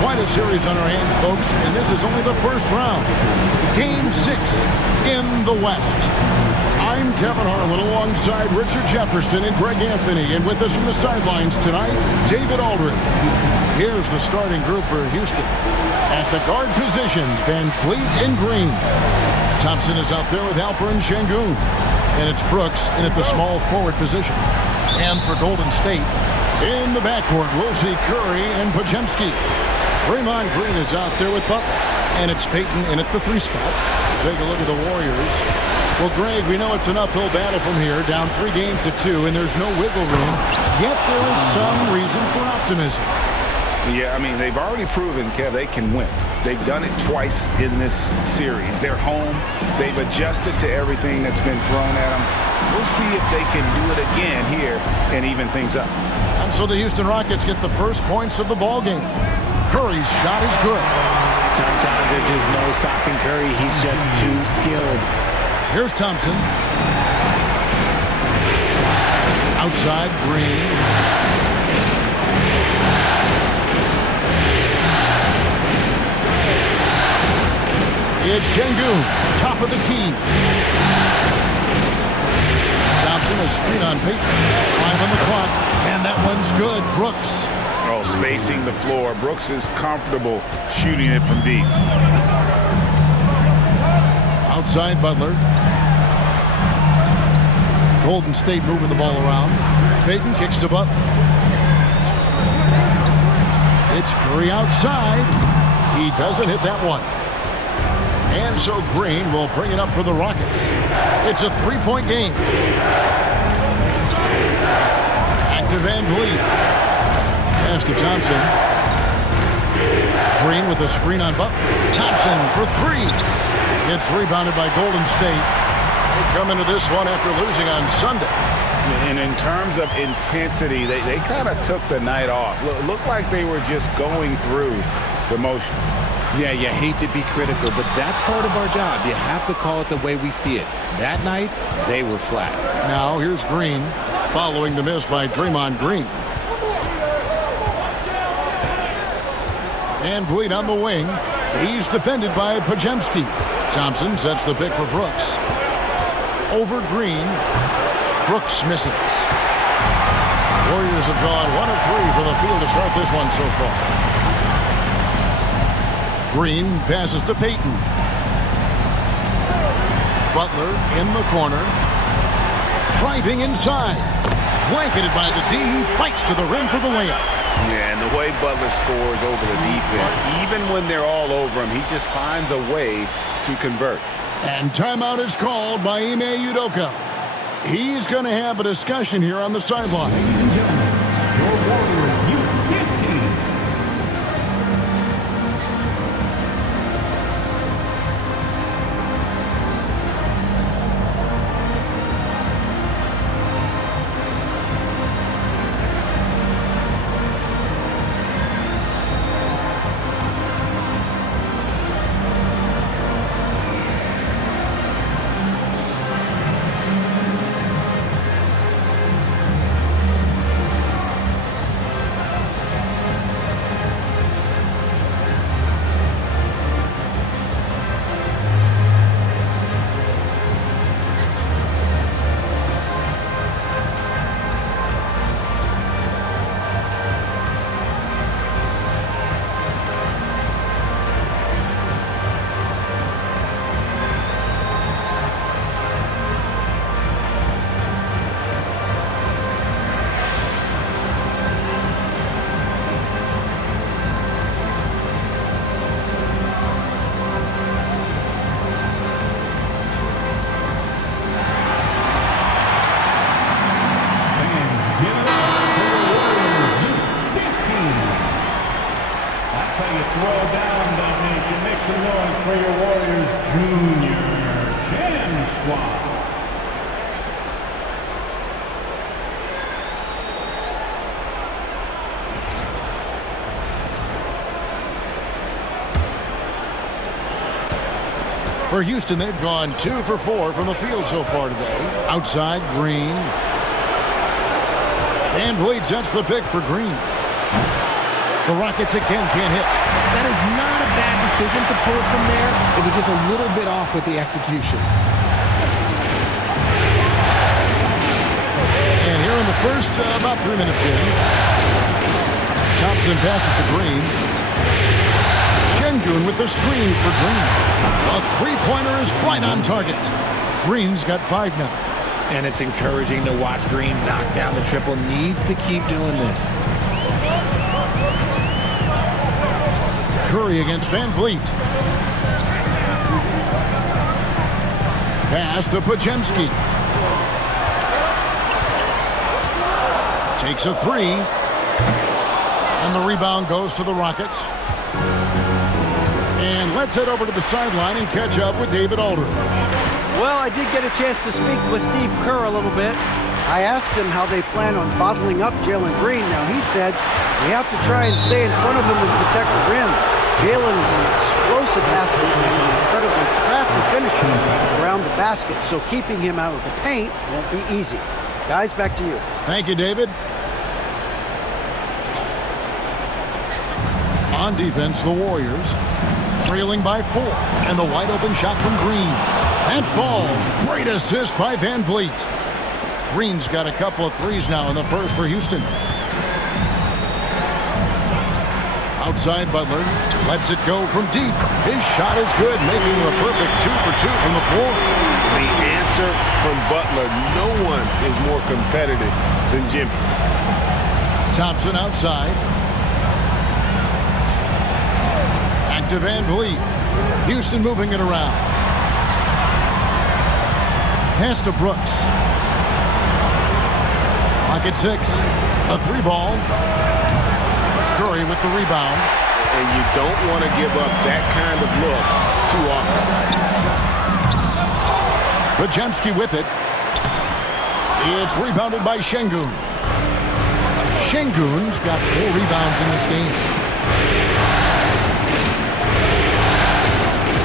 Quite a series on our hands, folks, and this is only the first round. Game 6 in the West. I'm Kevin Harlan alongside Richard Jefferson and Greg Anthony, and with us from the sidelines tonight, David Aldridge. Here's the starting group for Houston. At the guard position, Van Fleet and Green. Thompson is out there with Alper and Şengün. And it's Brooks in at the small forward position. And for Golden State, in the backcourt, we'll see Curry and Podziemski. Draymond Green is out there with Butler. And it's Payton in at the 3 spot. Take a look at the Warriors. Well, Greg, we know it's an uphill battle from here, down 3 games to 2, and there's no wiggle room. Yet there is some reason for optimism. Yeah, I mean, they've already proven, Kev, they can win. They've done it twice in this series. They're home. They've adjusted to everything that's been thrown at them. We'll see if they can do it again here and even things up. And so the Houston Rockets get the first points of the ball game. Curry's shot is good. Sometimes there's just no stopping Curry. He's just too skilled. Here's Thompson. Outside, Green. It's Şengün, top of the key. Thompson, a screen on Payton. 5 on the clock, and that one's good. Brooks. Oh, spacing the floor. Brooks is comfortable shooting it from deep. Outside, Butler. Golden State moving the ball around. Payton kicks to Butler. It's Curry outside. He doesn't hit that one. And so Green will bring it up for the Rockets. It's a 3-point game. Back to Van Vliet. Pass to Thompson. Green with a screen on Butler. Thompson for 3. It's rebounded by Golden State. They come into this one after losing on Sunday. And in terms of intensity, they kind of took the night off. Looked like they were just going through the motions. Yeah, you hate to be critical, but that's part of our job. You have to call it the way we see it. That night, they were flat. Now here's Green, following the miss by Draymond Green. And Vliet on the wing. He's defended by Podziemski. Thompson sets the pick for Brooks. Over Green. Brooks misses. Warriors have gone 1 of 3 from the field to start this one so far. Green passes to Payton. Butler in the corner. Driving inside. Blanketed by the D. He fights to the rim for the layup. Yeah, and the way Butler scores over the defense, even when they're all over him, he just finds a way to convert. And timeout is called by Ime Udoka. He's going to have a discussion here on the sideline. Ladies and gentlemen, your Warriors U15 team. For Houston, they've gone 2 for 4 from the field so far today. Outside, Green. Van Vliet sets the pick for Green. The Rockets again can't hit. That is not a bad decision to pull it from there. It was just a little bit off with the execution. And here in the first, about 3 minutes in, Thompson passes to Green. Şengün with the screen for Green. A three-pointer is right on target. Green's got 5 now. And it's encouraging to watch Green knock down the triple. Needs to keep doing this. Curry against Van Vliet. Pass to Podziemski. Takes a three. And the rebound goes to the Rockets. And let's head over to the sideline and catch up with David Aldridge. Well, I did get a chance to speak with Steve Kerr a little bit. I asked him how they plan on bottling up Jalen Green. Now, he said, we have to try and stay in front of him and protect the rim. Jalen is an explosive athlete and an incredibly crafty finisher around the basket, so keeping him out of the paint won't be easy. Guys, back to you. Thank you, David. On defense, the Warriors trailing by 4. And the wide open shot from Green. And falls. Great assist by Van Vliet. Green's got a couple of threes now in the first for Houston. Outside Butler. Lets it go from deep. His shot is good, making him a perfect 2 for 2 from the floor. The answer from Butler, no one is more competitive than Jimmy. Thompson outside. Back to Van Vliet. Houston moving it around. Pass to Brooks. Clock at 6. A 3-ball. Curry with the rebound. And you don't want to give up that kind of look too often. Podziemski with it. It's rebounded by Şengün. Şengün's got 4 rebounds in this game.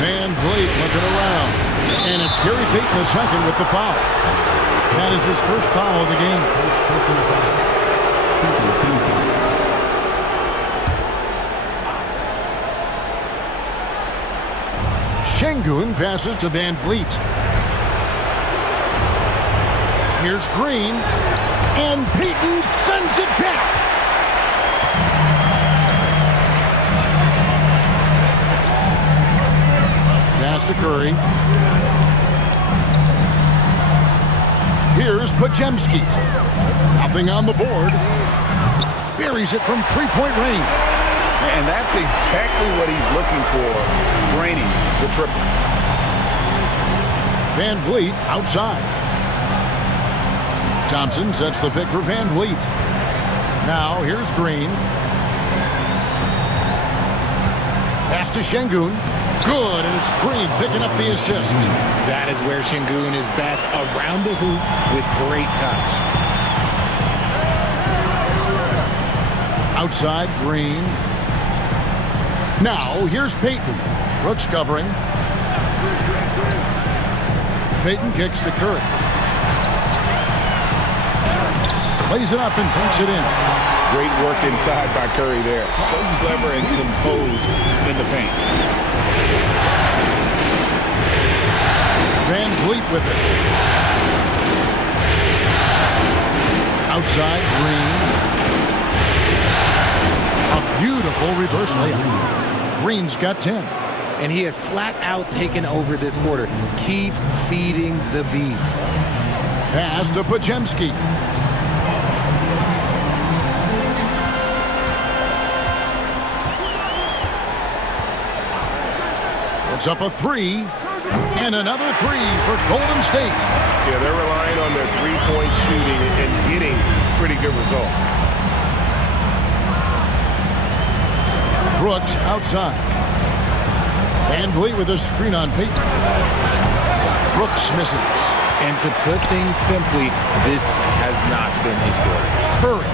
Van Vliet looking around. And it's Gary Payton II with the foul. That is his first foul of the game. Şengün passes to Van Vliet. Here's Green. And Payton sends it back. Pass to Curry. Here's Podziemski. Nothing on the board. Buries it from three-point range. And that's exactly what he's looking for, draining the triple. Van Vliet outside. Thompson sets the pick for Van Vliet. Now here's Green. Pass to Şengün. Good, and it's Green picking up the assist. That is where Şengün is best, around the hoop with great touch. Outside, Green. Now, here's Payton. Brooks covering. Payton kicks to Curry. Plays it up and punks it in. Great work inside by Curry there. So clever and composed in the paint. Van Vliet with it. Outside, Green. A beautiful reverse layup. Green's got 10. And he has flat out taken over this quarter. Keep feeding the beast. Pass to Podziemski. It's up a 3. And another 3 for Golden State. Yeah, they're relying on their three-point shooting and getting pretty good results. Brooks outside. Van Vliet with a screen on Payton. Brooks misses. And to put things simply, this has not been his quarter. Curry.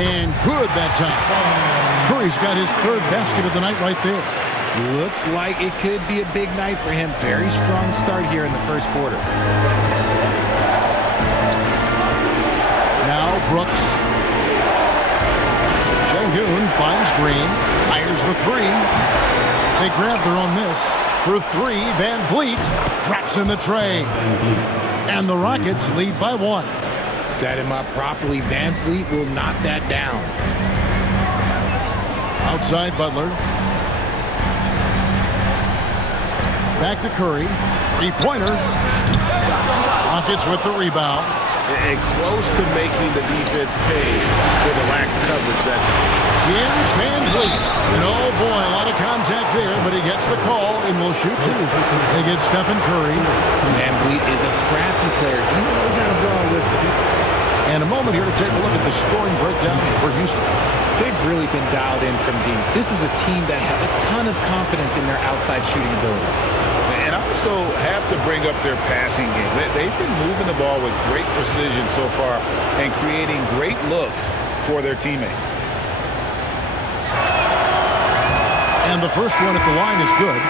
And good that time. Curry's got his 3rd basket of the night right there. Looks like it could be a big night for him. Very strong start here in the first quarter. Now Brooks. Şengün finds Green, fires the three. They grab their own miss. For three, Van Vliet drops in the tray. And the Rockets lead by 1. Set him up properly. Van Vliet will knock that down. Outside Butler. Back to Curry. Three-pointer. Rockets with the rebound. And close to making the defense pay for the lax coverage that time. Here's Van Vliet. And oh boy, a lot of contact there, but he gets the call and will shoot 2. They get Stephen Curry. Van Vliet is a crafty player. He knows how to draw a whistle. And a moment here to take a look at the scoring breakdown for Houston. They've really been dialed in from deep. This is a team that has a ton of confidence in their outside shooting ability. And also have to bring up their passing game. They've been moving the ball with great precision so far and creating great looks for their teammates. And the first one at the line is good.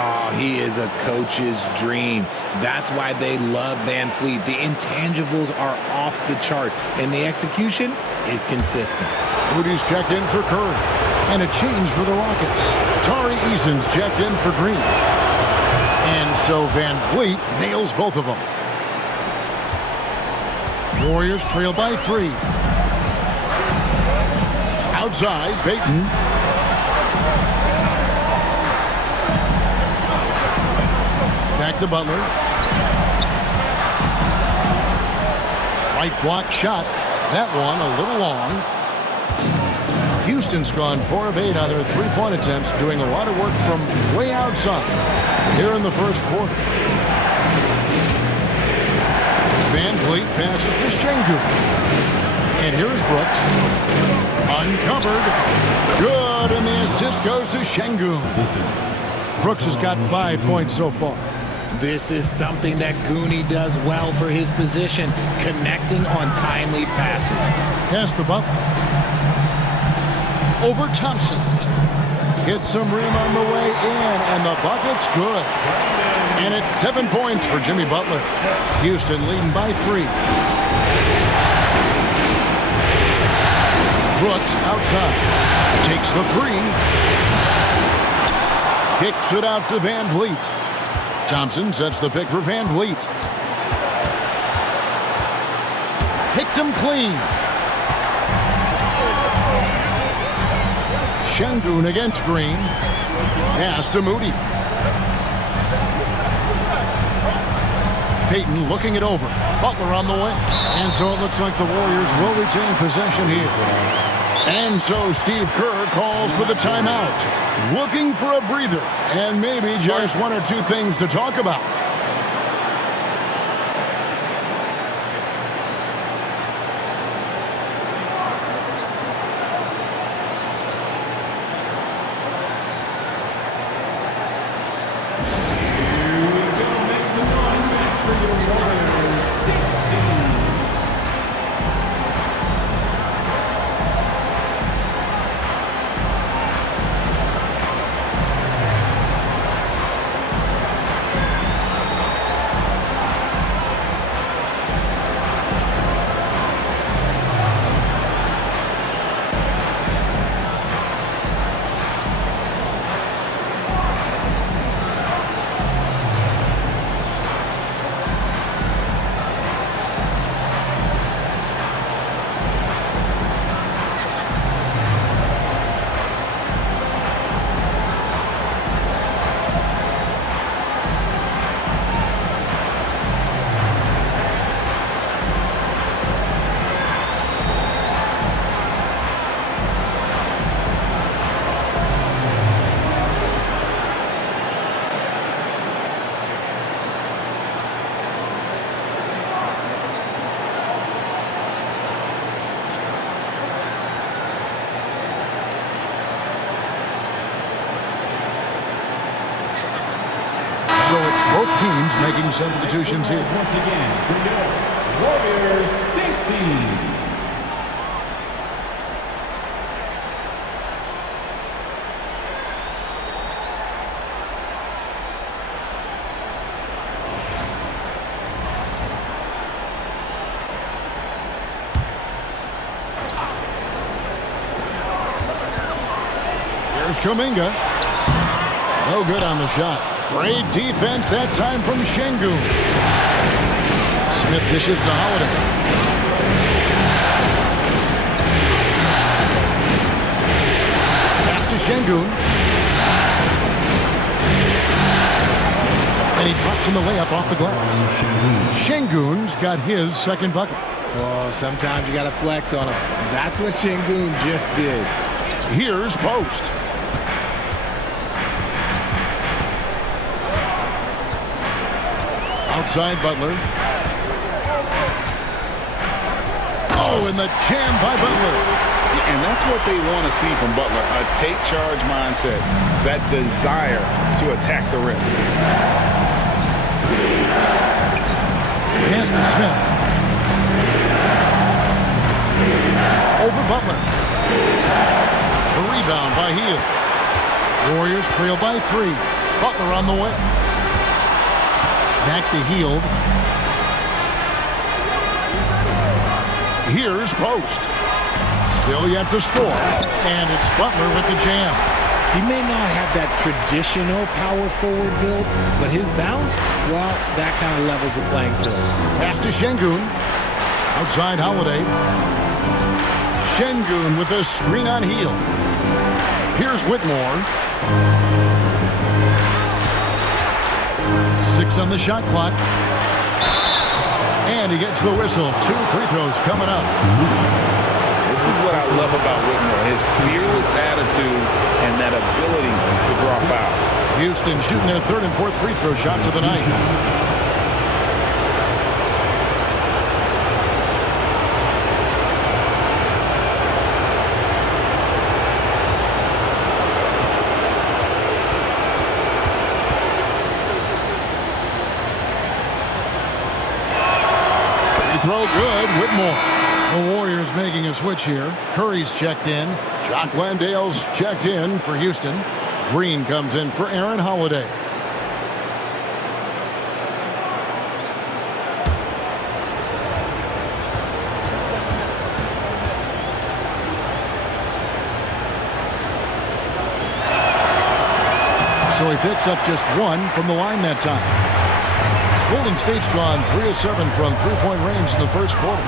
Oh, he is a coach's dream. That's why they love Van Vliet. The intangibles are off the chart, and the execution is consistent. Moody's checked in for Curry. And a change for the Rockets. Tari Eason's checked in for Green. And so Van Vliet nails both of them. Warriors trail by 3. Outside, Payton. Back to Butler. Right block shot. That one a little long. Houston's gone 4 of 8 on their three-point attempts, doing a lot of work from way outside here in the first quarter. Van Vliet passes to Şengün. And here's Brooks. Uncovered. Good, and the assist goes to Şengün. Brooks has got 5 points so far. This is something that Goonie does well for his position, connecting on timely passes. Pass to Butler. Over Thompson. Gets some rim on the way in, and the bucket's good. And it's 7 points for Jimmy Butler. Houston leading by 3. Brooks outside. Takes the 3. Kicks it out to Van Vliet. Thompson sets the pick for Van Vliet. Picked him clean. Şengün against Green. Pass to Moody. Payton looking it over. Butler on the way. And so it looks like the Warriors will retain possession here. And so Steve Kerr calls for the timeout. Looking for a breather and maybe just 1 or 2 things to talk about. So it's both teams making substitutions here. Once again, Warriors 16. Kuminga. No good on the shot. Great defense that time from Şengün. Smith dishes to Holiday. Pass to Şengün. And he drops in the layup off the glass. Şengün's got his second bucket. Oh, sometimes you got to flex on him. That's what Şengün just did. Here's Post. Outside Butler. Oh, and the jam by Butler. And that's what they want to see from Butler, a take-charge mindset, that desire to attack the rim. Pass to Smith. Over Butler. The rebound by Hield. Warriors trail by 3. Butler on the way. Back to Hield. Here's Post. Still yet to score. And it's Butler with the jam. He may not have that traditional power forward build, but his bounce, well, that kind of levels the playing field. Pass to Şengün. Outside Holiday. Şengün with a screen on Hield. Here's Whitmore. 6 on the shot clock. And he gets the whistle. 2 free throws coming up. This is what I love about Whitmore, his fearless attitude and that ability to draw foul. Houston shooting their 3rd and 4th free throw shots of the night. Free throw good, Whitmore. The Warriors making a switch here. Curry's checked in. Jock Landale's checked in for Houston. Green comes in for Aaron Holiday. So he picks up just 1 from the line that time. Golden State's gone 3 of 7 from three-point range in the first quarter.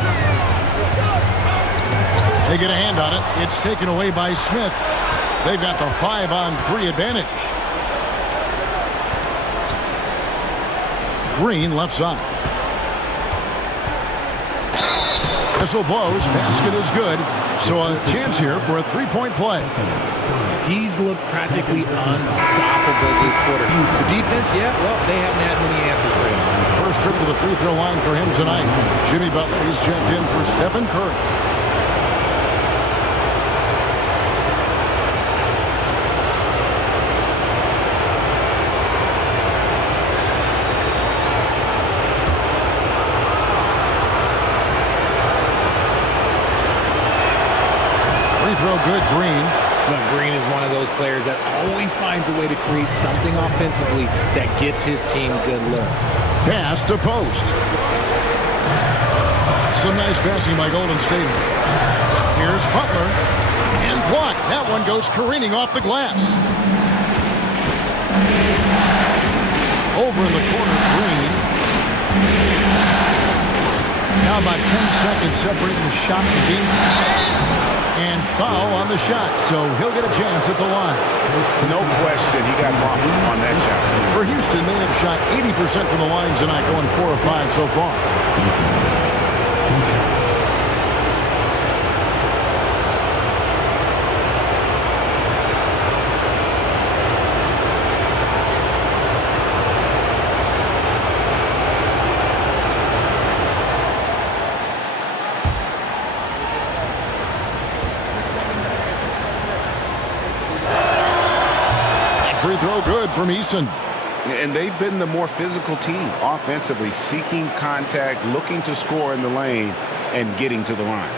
They get a hand on it. It's taken away by Smith. They've got the 5-on-3 advantage. Green left side. Whistle blows. Basket is good. So a chance here for a three-point play. He's looked practically unstoppable this quarter. The defense, yeah, well, they haven't had many answers for him. First trip to the free throw line for him tonight. Jimmy Butler is checked in for Stephen Curry. Free throw good, Green. But Green is one of those players that always finds a way to create something offensively that gets his team good looks. Pass to Post. Some nice passing by Golden State. Here's Butler. And blocked. That one goes careening off the glass. Over in the corner, Green. Now about 10 seconds separating the shot from being passed. And foul on the shot, so he'll get a chance at the line. No question, he got bumped on that shot. For Houston, they have shot 80% from the line tonight, going 4 of 5 so far. Free throw good from Eason. And they've been the more physical team offensively, seeking contact, looking to score in the lane, and getting to the line.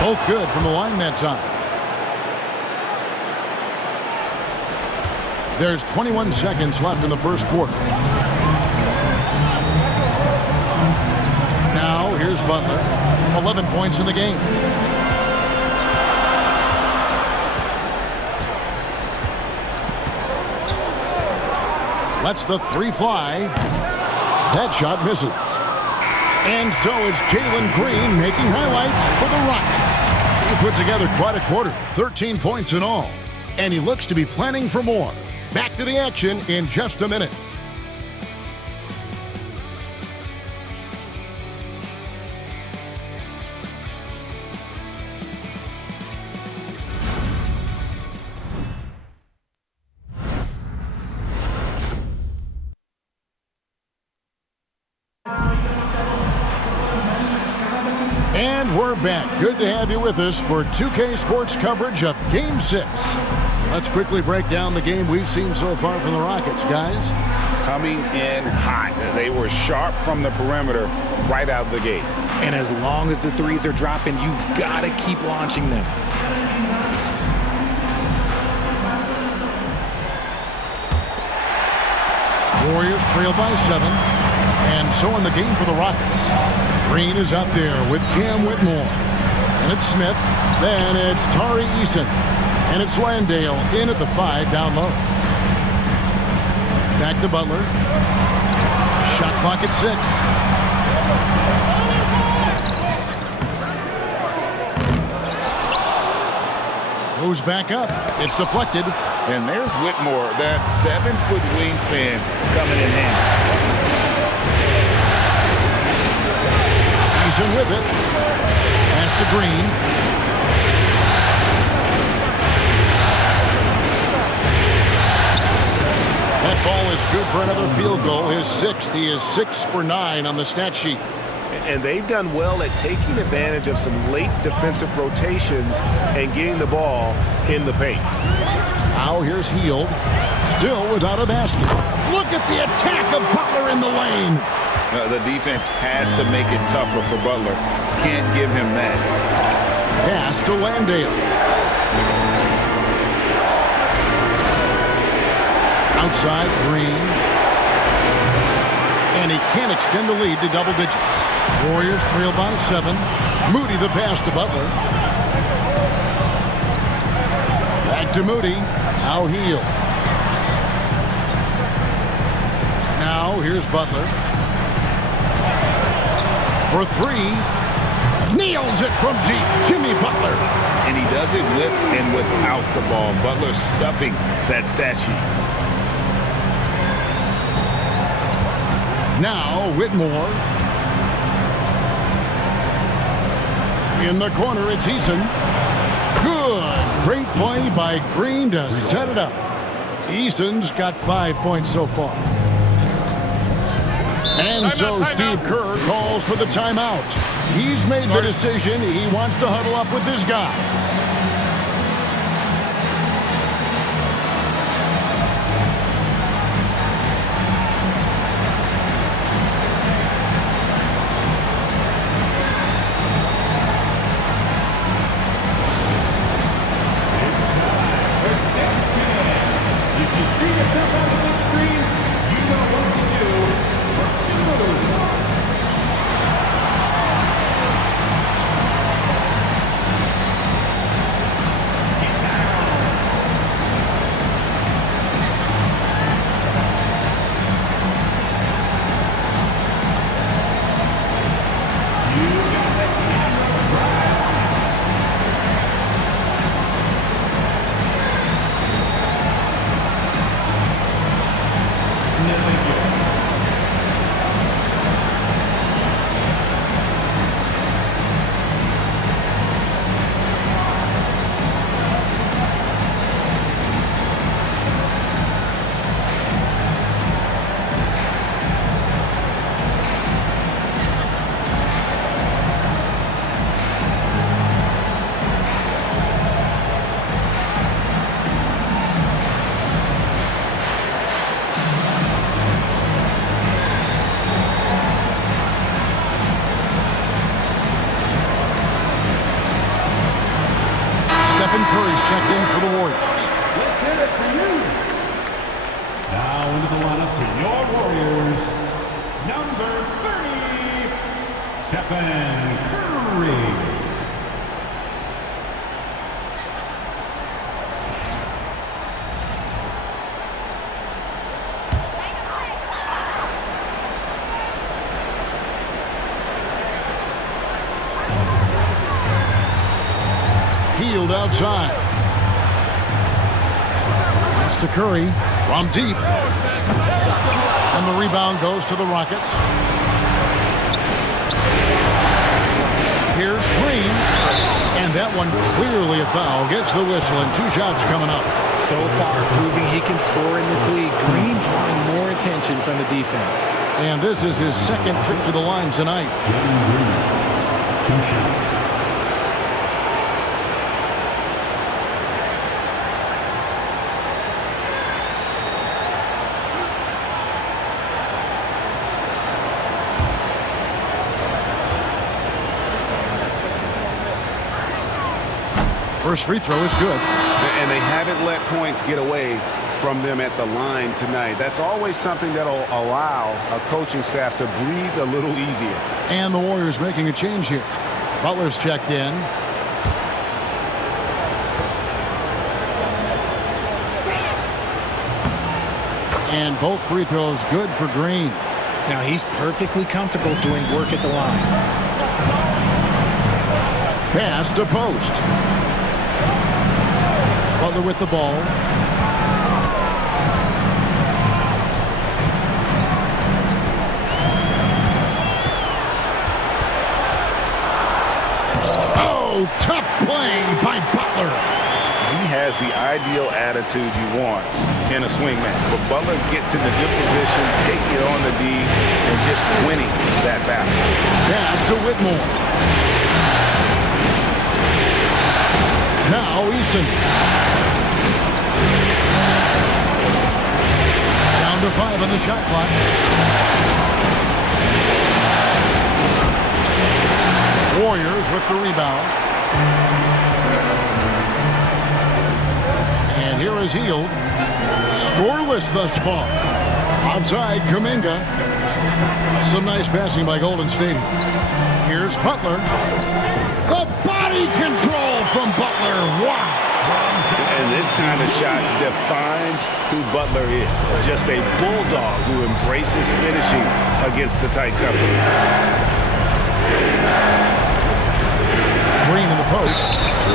Both good from the line that time. There's 21 seconds left in the first quarter. Now, here's Butler. 11 points in the game. Lets the three fly. That shot misses. And so it's Jalen Green making highlights for the Rockets. He put together quite a quarter, 13 points in all. And he looks to be planning for more. Back to the action in just a minute. And we're back. Good to have you with us for 2K Sports coverage of Game 6. Let's quickly break down the game we've seen so far from the Rockets, guys. Coming in hot. They were sharp from the perimeter right out of the gate. And as long as the threes are dropping, you've got to keep launching them. Warriors trail by 7. And so in the game for the Rockets. Green is out there with Cam Whitmore. And it's Smith. Then it's Tari Eason. And it's Landale in at the 5 down low. Back to Butler. Shot clock at 6. Goes back up. It's deflected. And there's Whitmore, that 7-foot wingspan coming in handy. Eason with it. Pass to Green. That ball is good for another field goal. His 6th. He is 6 for 9 on the stat sheet. And they've done well at taking advantage of some late defensive rotations and getting the ball in the paint. Now here's Hield. Still without a basket. Look at the attack of Butler in the lane. The defense has to make it tougher for Butler. Can't give him that. Pass to Landale. Outside, Green. And he can't extend the lead to double digits. Warriors trail by 7. Moody the pass to Butler. Back to Moody. Now Hield. Now here's Butler. For 3. Nails it from deep. Jimmy Butler. And he does it with and without the ball. Butler stuffing that stat sheet. Now Whitmore. In the corner, it's Eason. Good. Great play by Green to set it up. Eason's got 5 points so far. And so Steve Kerr calls for the timeout. He's made the decision. He wants to huddle up with his guy. Curry's checked in for the Warriors. Let's hit it for you. going to the lineup for your Warriors, number 30, Stephen Curry. Healed outside. Pass to Curry from deep. And the rebound goes to the Rockets. Here's Green. And that one clearly a foul. Gets the whistle and 2 shots coming up. So far, proving he can score in this league. Green drawing more attention from the defense. And this is his second trip to the line tonight. Jalen Green, 2 shots. First free throw is good. And they haven't let points get away from them at the line tonight. That's always something that'll allow a coaching staff to breathe a little easier. And the Warriors making a change here. Butler's checked in. And both free throws good for Green. Now he's perfectly comfortable doing work at the line. Pass to post. Butler with the ball. Oh, tough play by Butler. He has the ideal attitude you want in a swingman. But Butler gets in a good position, taking it on the D, and just winning that battle. Pass to Whitmore. Now Eason. Down to 5 on the shot clock. Warriors with the rebound. And here is Hield. Scoreless thus far. Outside Kuminga. Some nice passing by Golden State. Here's Butler. The body control from Butler. Wow. And this kind of shot defines who Butler is. Just a bulldog who embraces finishing against the tight cover. Green in the post.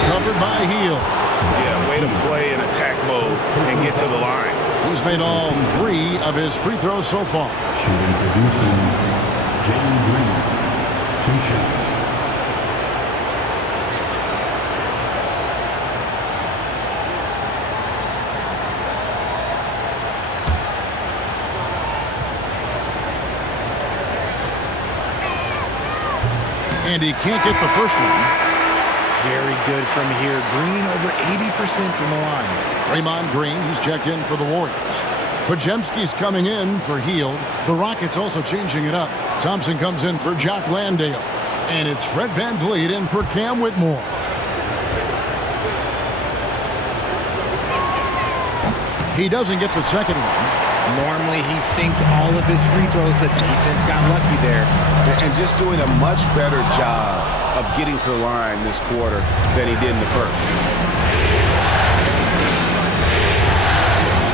Covered by Hield. Yeah, way to play in attack mode and get to the line. He's made all 3 of his free throws so far. Shooting for Houston, Jalen Green, 2 shots. And he can't get the first one. Very good from here. Green over 80% from the line. Draymond Green, he's checked in for the Warriors. Pajemski's coming in for Hield. The Rockets also changing it up. Thompson comes in for Jock Landale. And it's Fred VanVleet in for Cam Whitmore. He doesn't get the second one. Normally he sinks all of his free throws. The defense got lucky there. And just doing a much better job of getting to the line this quarter than he did in the first.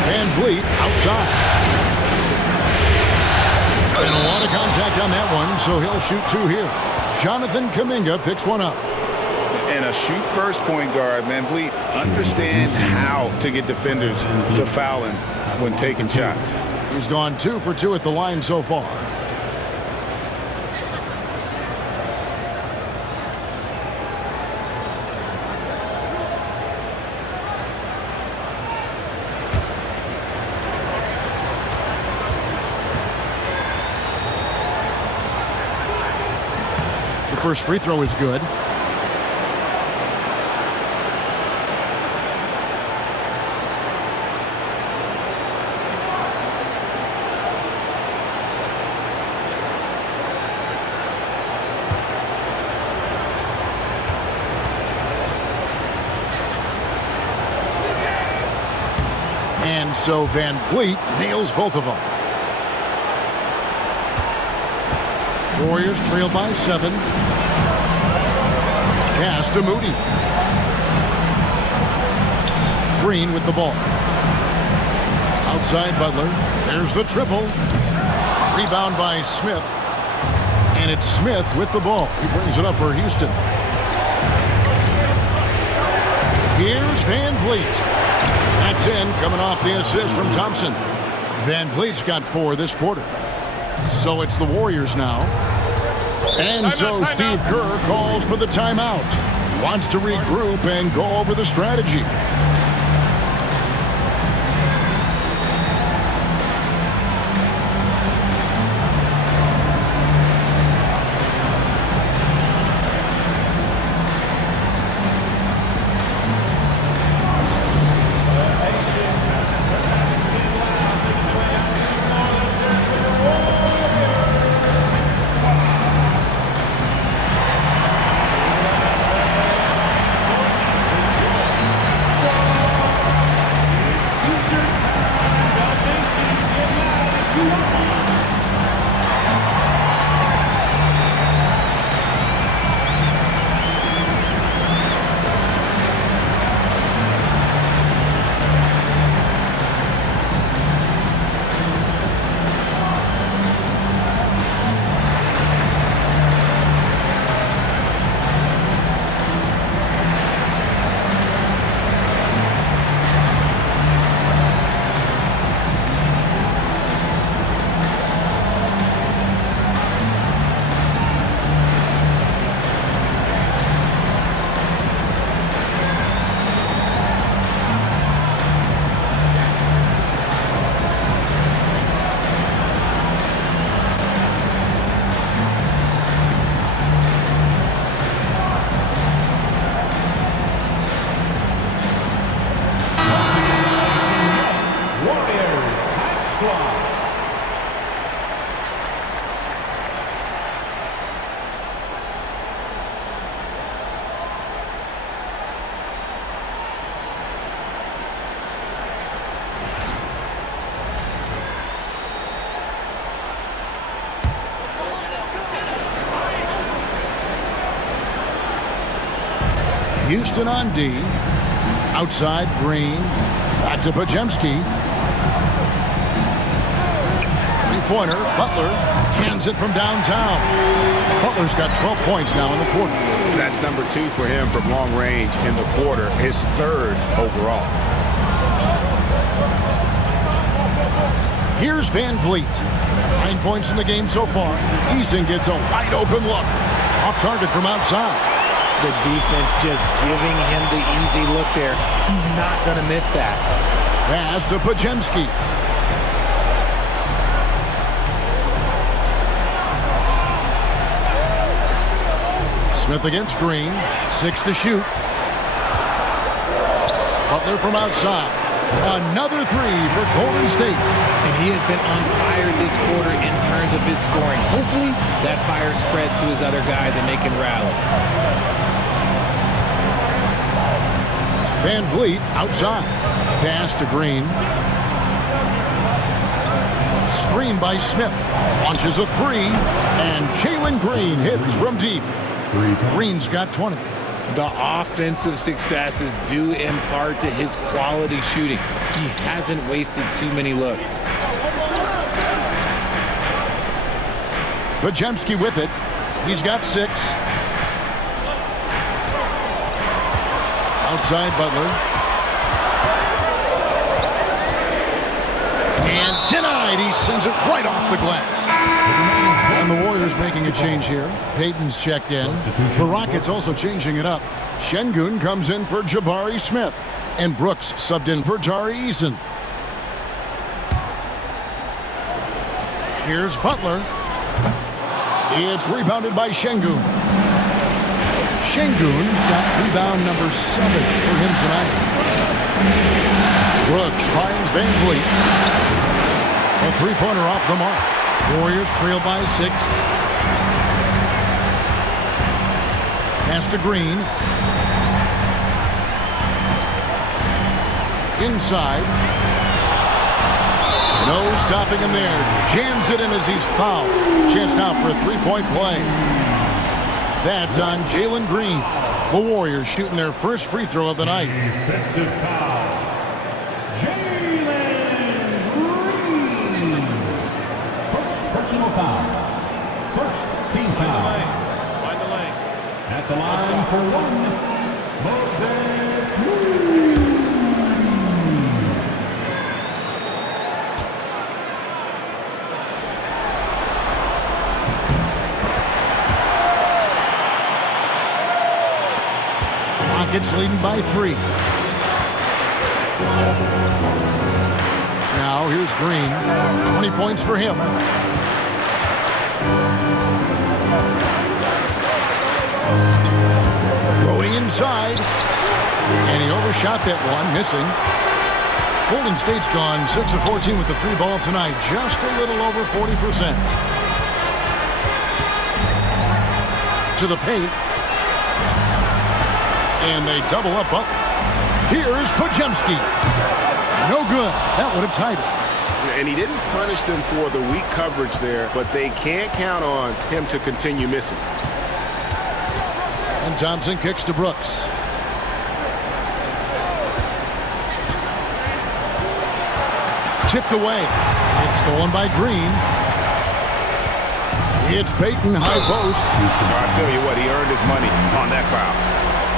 VanVleet outside. And a lot of contact on that one, so he'll shoot 2 here. Jonathan Kuminga picks one up. And a shoot-first point guard, VanVleet understands how to get defenders to foul him when taking shots. He's gone 2 for 2 at the line so far. The first free throw is good. And so Van Vliet nails both of them. Warriors trail by 7. Pass to Moody. Green with the ball. Outside Butler. There's the triple. Rebound by Smith. And it's Smith with the ball. He brings it up for Houston. Here's Van Vliet. That's in, coming off the assist from Thompson. Van Vliet's got 4 this quarter. So it's the Warriors now. And so Steve Kerr calls for the timeout. He wants to regroup and go over the strategy. Houston on D. Outside, Green. Back to Pajemski. Three-pointer, Butler cans it from downtown. Butler's got 12 points now in the quarter. That's number 2 for him from long range in the quarter, his 3rd overall. Here's Van Vliet. 9 points in the game so far. Eason gets a wide open look. Off target from outside. The defense just giving him the easy look there. He's not going to miss that. Pass to Pajemski. Smith against Green. 6 to shoot. Butler from outside. Another 3 for Golden State. And he has been on fire this quarter in terms of his scoring. Hopefully that fire spreads to his other guys and they can rally. Van Vliet outside. Pass to Green. Screen by Smith. Launches a 3. And Jalen Green hits from deep. Green's got 20. The offensive success is due in part to his quality shooting. He hasn't wasted too many looks. Pajemski with it. He's got 6. Outside Butler. And denied. He sends it right off the glass. And the Warriors making a change here. Payton's checked in. The Rockets also changing it up. Şengün comes in for Jabari Smith. And Brooks subbed in for Tari Eason. Here's Butler. It's rebounded by Şengün. Şengün's got rebound number 7 for him tonight. Brooks finds Van Vliet. A three-pointer off the mark. Warriors trail by 6. Pass to Green. Inside. No stopping him there. Jams it in as he's fouled. Chance now for a three-point play. That's on Jalen Green. The Warriors shooting their first free throw of the night. Defensive foul. Jalen Green. First personal foul. First team foul. Find the lane. At the line for one, Moses Moody. Rockets leading by 3. Now here's Green. 20 points for him. Going inside. And he overshot that one, missing. Golden State's gone 6 of 14 with the 3 ball tonight. Just a little over 40%. To the paint. And they double up Butler. Here's Podziemski. No good. That would have tied it. And he didn't punish them for the weak coverage there, but they can't count on him to continue missing. And Thompson kicks to Brooks. Tipped away. It's stolen by Green. It's Payton, high post. I tell you what, he earned his money on that foul.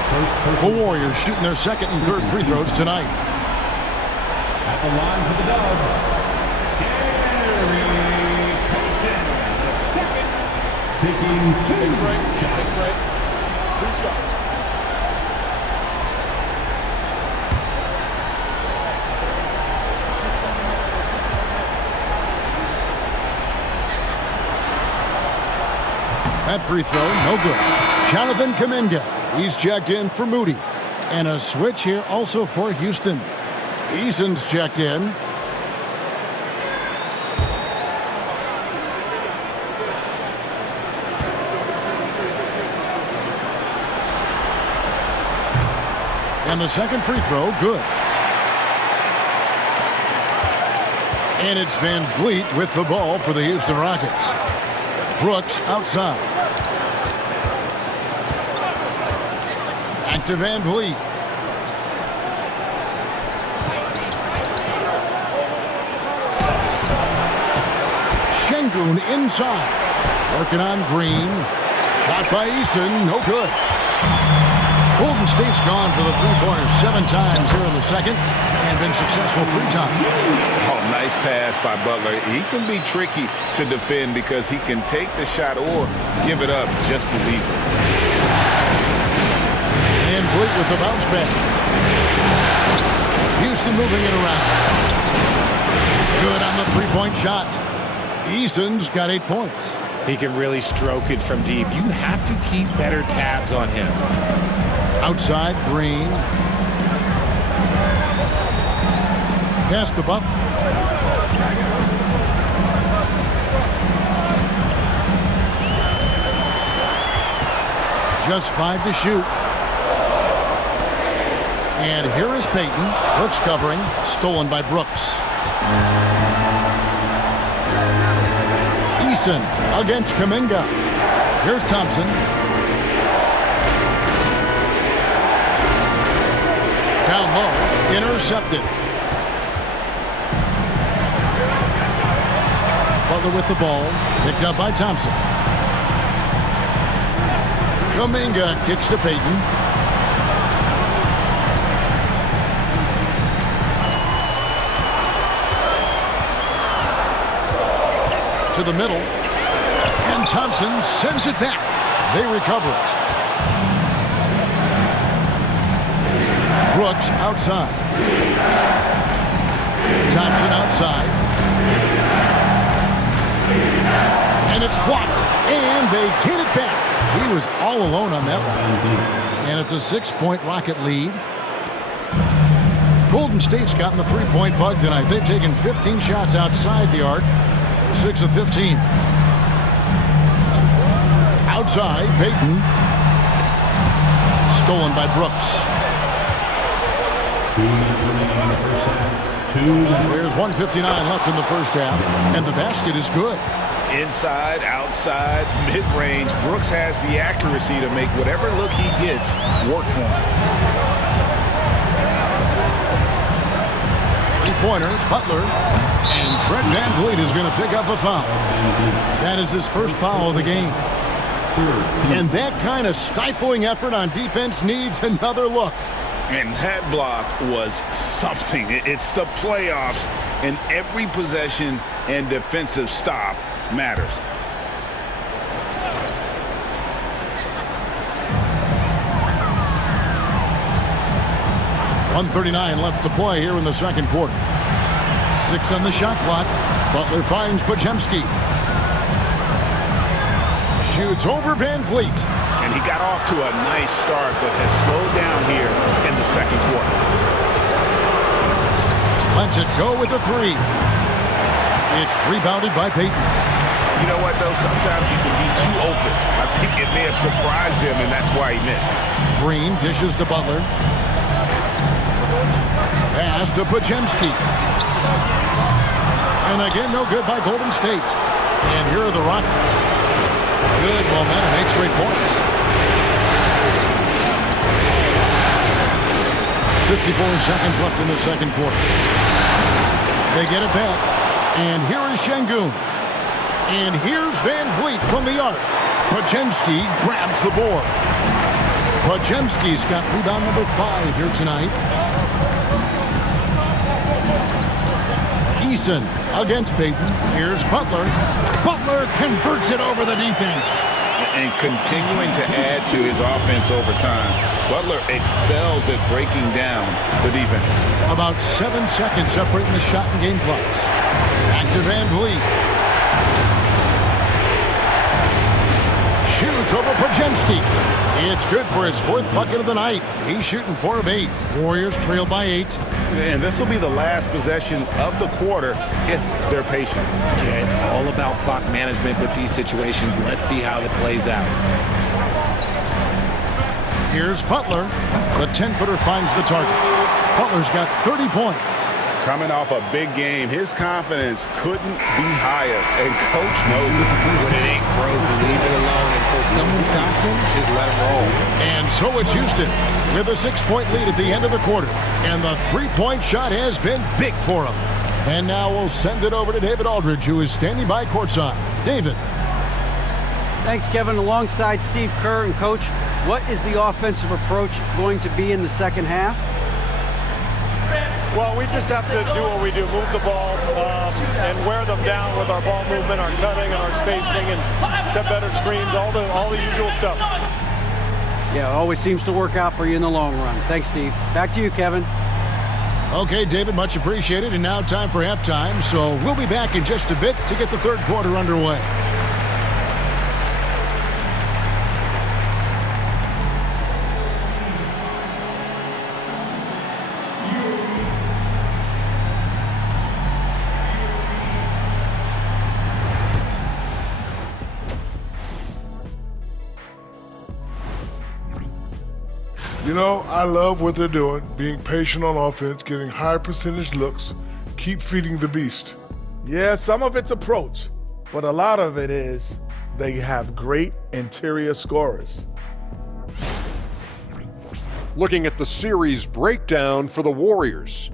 The Warriors shooting their second and third free throws tonight. At the line for the Dubs, Gary Payton, the second, taking 2 shots. That free throw, no good. Jonathan Kuminga. He's checked in for Moody. And a switch here also for Houston. Eason's checked in. And the second free throw, good. And it's Van Vliet with the ball for the Houston Rockets. Brooks outside. Back to Van Vliet. Şengün inside. Working on Green. Shot by Eason. No good. Golden State's gone for the three-pointers 7 times here in the second and been successful 3 times. Oh, nice pass by Butler. He can be tricky to defend because he can take the shot or give it up just as easily. And Vliet with the bounce back. Houston moving it around. Good on the three-point shot. Eason's got 8 points. He can really stroke it from deep. You have to keep better tabs on him. Outside, Green. Pass to Butler. Just 5 to shoot. And here is Payton. Brooks covering. Stolen by Brooks. Eason against Kuminga. Here's Thompson. Down low. Intercepted. Butler with the ball. Picked up by Thompson. Kuminga kicks to Payton. To the middle. And Thompson sends it back. They recover it. Brooks outside. Thompson outside. And it's blocked. And they get it back. He was all alone on that one. And it's a 6-point Rocket lead. Golden State's gotten the three-point bug tonight. They've taken 15 shots outside the arc. 6 of 15. Outside, Payton. Stolen by Brooks. 2 minutes remaining in the first half. There's 1:59 left in the first half, and the basket is good. Inside, outside, mid-range, Brooks has the accuracy to make whatever look he gets work for him. Three-pointer, Butler, and Fred VanVleet is going to pick up a foul. That is his first foul of the game. And that kind of stifling effort on defense needs another look. And that block was something. It's the playoffs, and every possession and defensive stop matters. .139 left to play here in the second quarter. 6 on the shot clock. Butler finds Podziemski. Shoots over VanVleet. And he got off to a nice start, but has slowed down here in the second quarter. Lets it go with a three. It's rebounded by Payton. You know what, though? Sometimes you can be too open. I think it may have surprised him, and that's why he missed. Green dishes to Butler. Pass to Podziemski. And again, no good by Golden State. And here are the Rockets. Good momentum, 8 straight points. 54 seconds left in the second quarter. They get it back. And here is Şengün. And here's VanVleet from the arc. Podziemski grabs the board. Podziemski's got rebound number 5 here tonight. Eason against Payton. Here's Butler. Butler converts it over the defense. And continuing to add to his offense over time. Butler excels at breaking down the defense. About 7 seconds separating the shot and game clocks. Back to VanVleet. Shoots over Podziemski. It's good for his 4th bucket of the night. He's shooting 4 of 8. Warriors trail by 8. And this will be the last possession of the quarter if they're patient. Yeah, it's all about clock management with these situations. Let's see how it plays out. Here's Butler. The 10-footer finds the target. Butler's got 30 points. Coming off a big game, his confidence couldn't be higher, and Coach knows it. When it ain't broke, leave it alone until someone stops him. Just let him roll. And so it's Houston with a 6-point lead at the end of the quarter. And the 3-point shot has been big for him. And now we'll send it over to David Aldridge, who is standing by courtside. David. Thanks, Kevin. Alongside Steve Kerr and Coach, what is the offensive approach going to be in the second half? Well, we just have to do what we do, move the ball and wear them down with our ball movement, our cutting, and our spacing, and set better screens, all the usual stuff. Yeah, it always seems to work out for you in the long run. Thanks, Steve. Back to you, Kevin. Okay, David, much appreciated. And now time for halftime. So we'll be back in just a bit to get the third quarter underway. You know, I love what they're doing, being patient on offense, getting high percentage looks, keep feeding the beast. Yeah, some of it's approach, but a lot of it is they have great interior scorers. Looking at the series breakdown for the Warriors.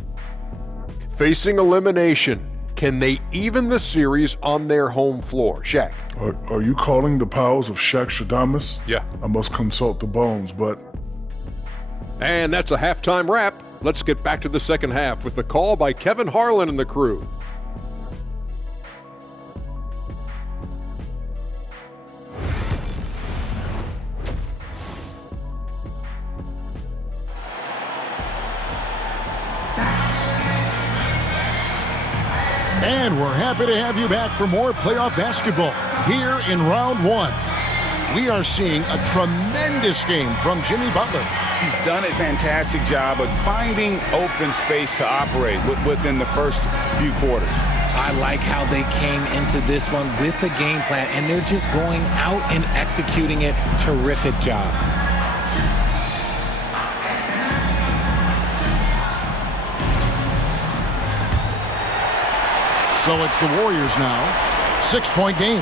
Facing elimination, can they even the series on their home floor? Shaq. Are you calling the powers of Shaq Shadamas? Yeah. I must consult the bones, but... And that's a halftime wrap. Let's get back to the second half with the call by Kevin Harlan and the crew. And we're happy to have you back for more playoff basketball here in round 1. We are seeing a tremendous game from Jimmy Butler. He's done a fantastic job of finding open space to operate within the first few quarters. I like how they came into this one with a game plan, and they're just going out and executing it. Terrific job. So it's the Warriors now. 6-point game.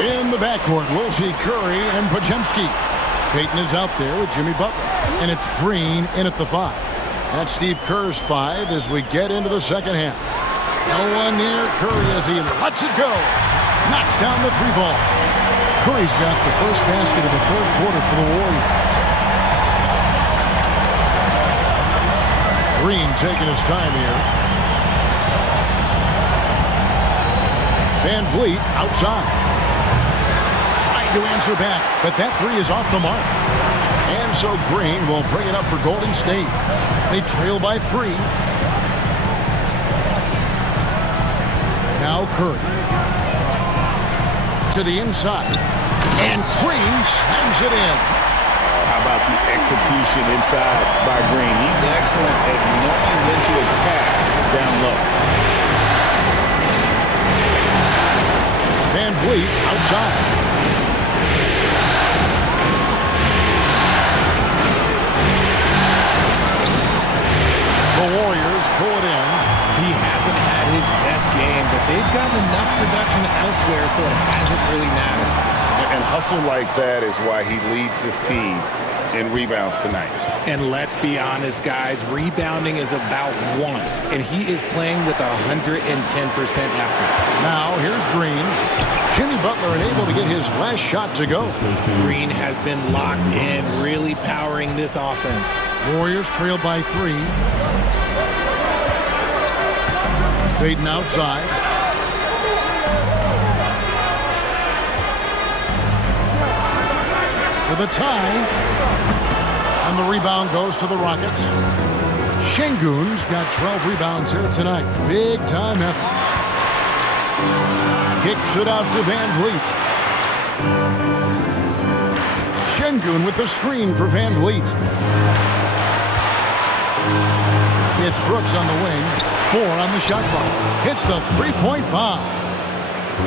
In the backcourt, we'll see Curry and Podziemski. Payton is out there with Jimmy Butler. And it's Green in at the 5. That's Steve Kerr's 5 as we get into the second half. No one near Curry as he lets it go. Knocks down the 3 ball. Curry's got the first basket of the third quarter for the Warriors. Green taking his time here. Van Vliet outside. Trying to answer back, but that 3 is off the mark. And so Green will bring it up for Golden State. They trail by 3. Now Curry. To the inside. And Green slams it in. How about the execution inside by Green? He's excellent at knowing when to attack down low. Van Vliet outside. The Warriors pull it in. He hasn't had his best game, but they've gotten enough production elsewhere, so it hasn't really mattered. And hustle like that is why he leads this team in rebounds tonight. And let's be honest, guys, rebounding is about want, and he is playing with 110% effort. Now, here's Green. Jimmy Butler unable to get his last shot to go. Green has been locked in, really powering this offense. Warriors trail by 3. Payton outside. For the tie. And the rebound goes to the Rockets. Şengün's got 12 rebounds here tonight. Big time effort. Kicks it out to Van Vliet. Şengün with the screen for Van Vliet. It's Brooks on the wing. 4 on the shot clock. Hits the 3-point bomb.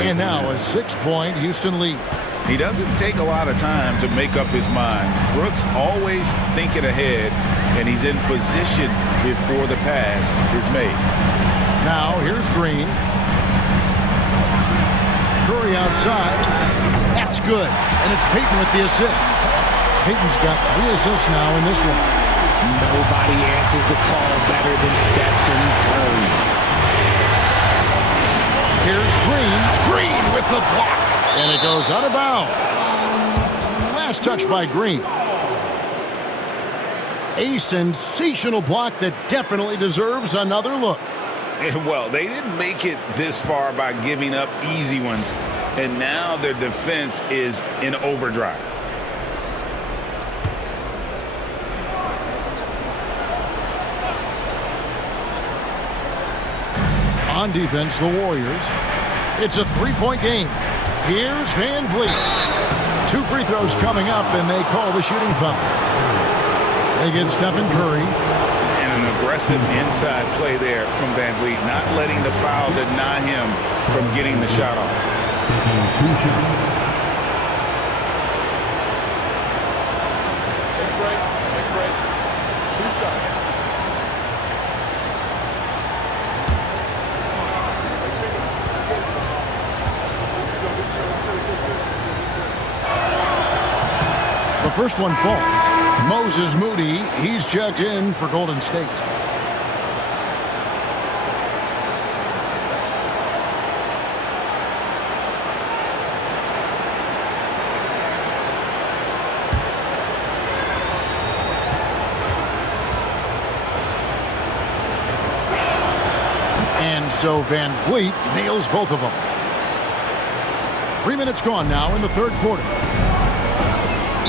And now a 6-point Houston lead. He doesn't take a lot of time to make up his mind. Brooks always thinking ahead, and he's in position before the pass is made. Now here's Green. Curry outside. That's good. And it's Payton with the assist. Payton's got 3 assists now in this one. Nobody answers the call better than Stephen Curry. Here's Green. Green with the block. And it goes out of bounds. Last touch by Green. A sensational block that definitely deserves another look. Well, they didn't make it this far by giving up easy ones, and now their defense is in overdrive. On defense, the Warriors. It's a 3-point game. Here's Van Vliet. 2 free throws coming up, and they call the shooting foul. They get Stephen Curry. And an aggressive inside play there from Van Vliet, not letting the foul deny him from getting the shot off. Taking 2 shots. Big break. 2 shots. The first one falls. Moses Moody, he's checked in for Golden State. And so Van Vliet nails both of them. 3 minutes gone now in the third quarter.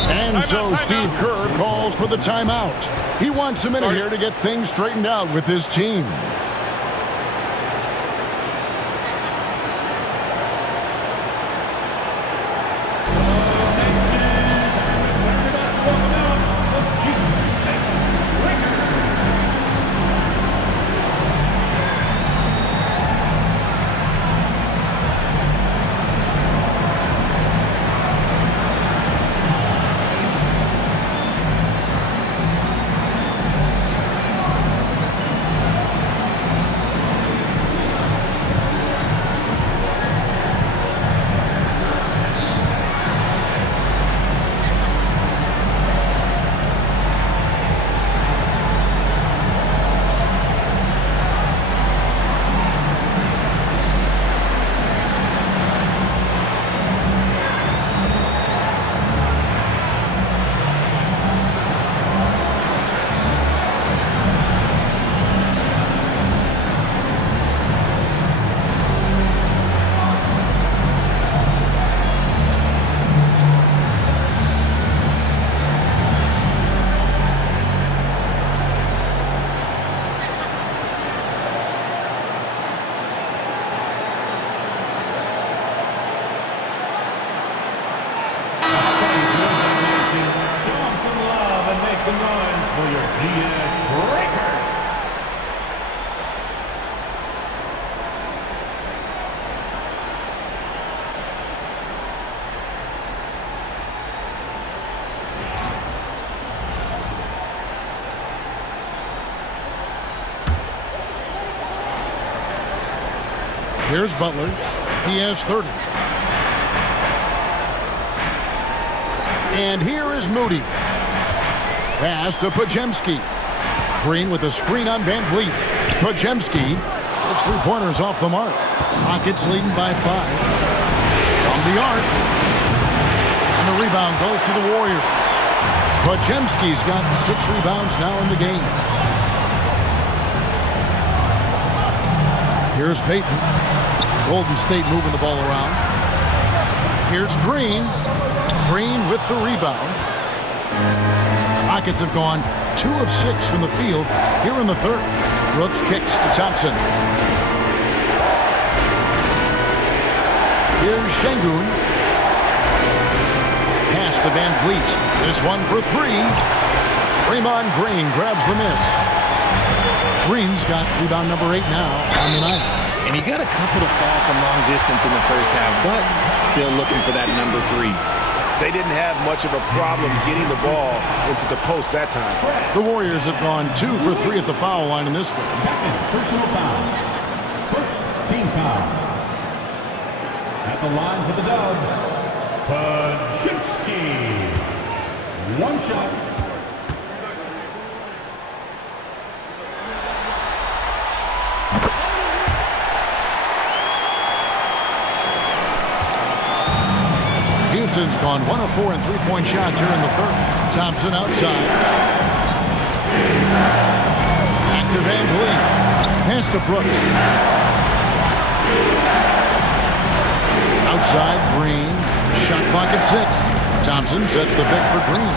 And so Steve Kerr calls for the timeout. He wants a minute here to get things straightened out with his team. breaker. Here's Butler. He has 30. And here is Moody. Pass to Podziemski. Green with a screen on Van Vliet. Podziemski. His three-pointers off the mark. Rockets leading by 5. From the arc. And the rebound goes to the Warriors. Podziemski's got 6 rebounds now in the game. Here's Payton. Golden State moving the ball around. Here's Green. Green with the rebound. Rockets have gone 2 of 6 from the field here in the third. Brooks kicks to Thompson. Here's Şengün. Pass to Van Vliet. This one for 3. Draymond Green grabs the miss. Green's got rebound number 8 now on the night. And he got a couple to fall from long distance in the first half, but still looking for that number 3. They didn't have much of a problem getting the ball into the post that time. The Warriors have gone 2 for 3 at the foul line in this one. Second personal foul. First team foul. At the line for the Dubs, Podziemski. One shot. Houston's gone 1 of 4 in three-point shots here in the third. Thompson outside. Back to Van Vliet. Pass to Brooks. Outside, Green. Shot clock at 6. Thompson sets the pick for Green.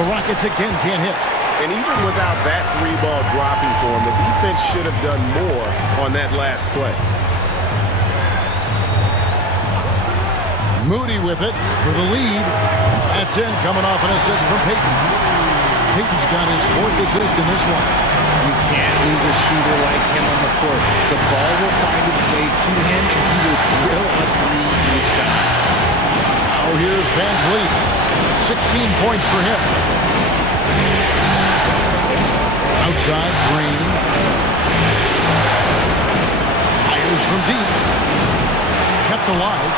The Rockets again can't hit. And even without that 3-ball dropping for him, the defense should have done more on that last play. Moody with it for the lead. That's in, coming off an assist from Payton. Payton's got his 4th assist in this one. You can't lose a shooter like him on the court. The ball will find its way to him, and he will drill a 3 each time. Now here's Van Vliet. 16 points for him. Outside, Green. Fires from deep. Kept alive.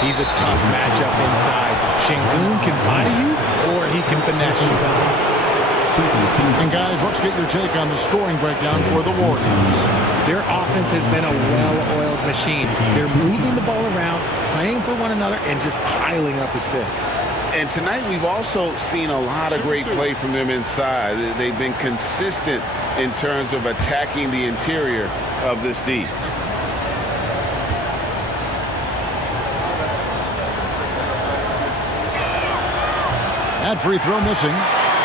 He's a tough matchup inside. Şengün can body you, or he can finesse you. And guys, let's get your take on the scoring breakdown for the Warriors. Their offense has been a well-oiled machine. They're moving the ball around, playing for one another, and just piling up assists. And tonight we've also seen a lot of great play from them inside. They've been consistent in terms of attacking the interior of this D. That free throw missing.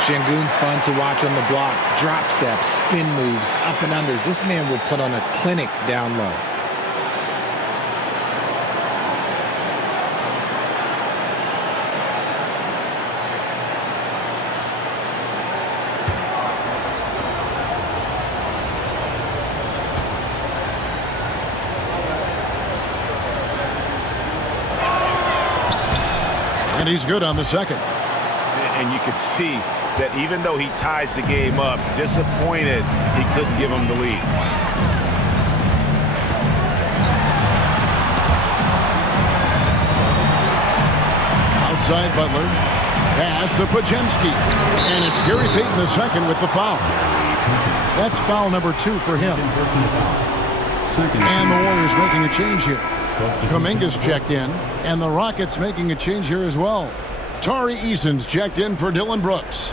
Şengün's fun to watch on the block. Drop steps, spin moves, up and unders. This man will put on a clinic down low. And he's good on the second. And you can see that even though he ties the game up, disappointed he couldn't give him the lead. Outside Butler. Pass to Podziemski. And it's Gary Payton II with the foul. That's foul number 2 for him. And the Warriors making a change here. Kuminga's checked in, and the Rockets making a change here as well. Tari Eason's checked in for Dylan Brooks.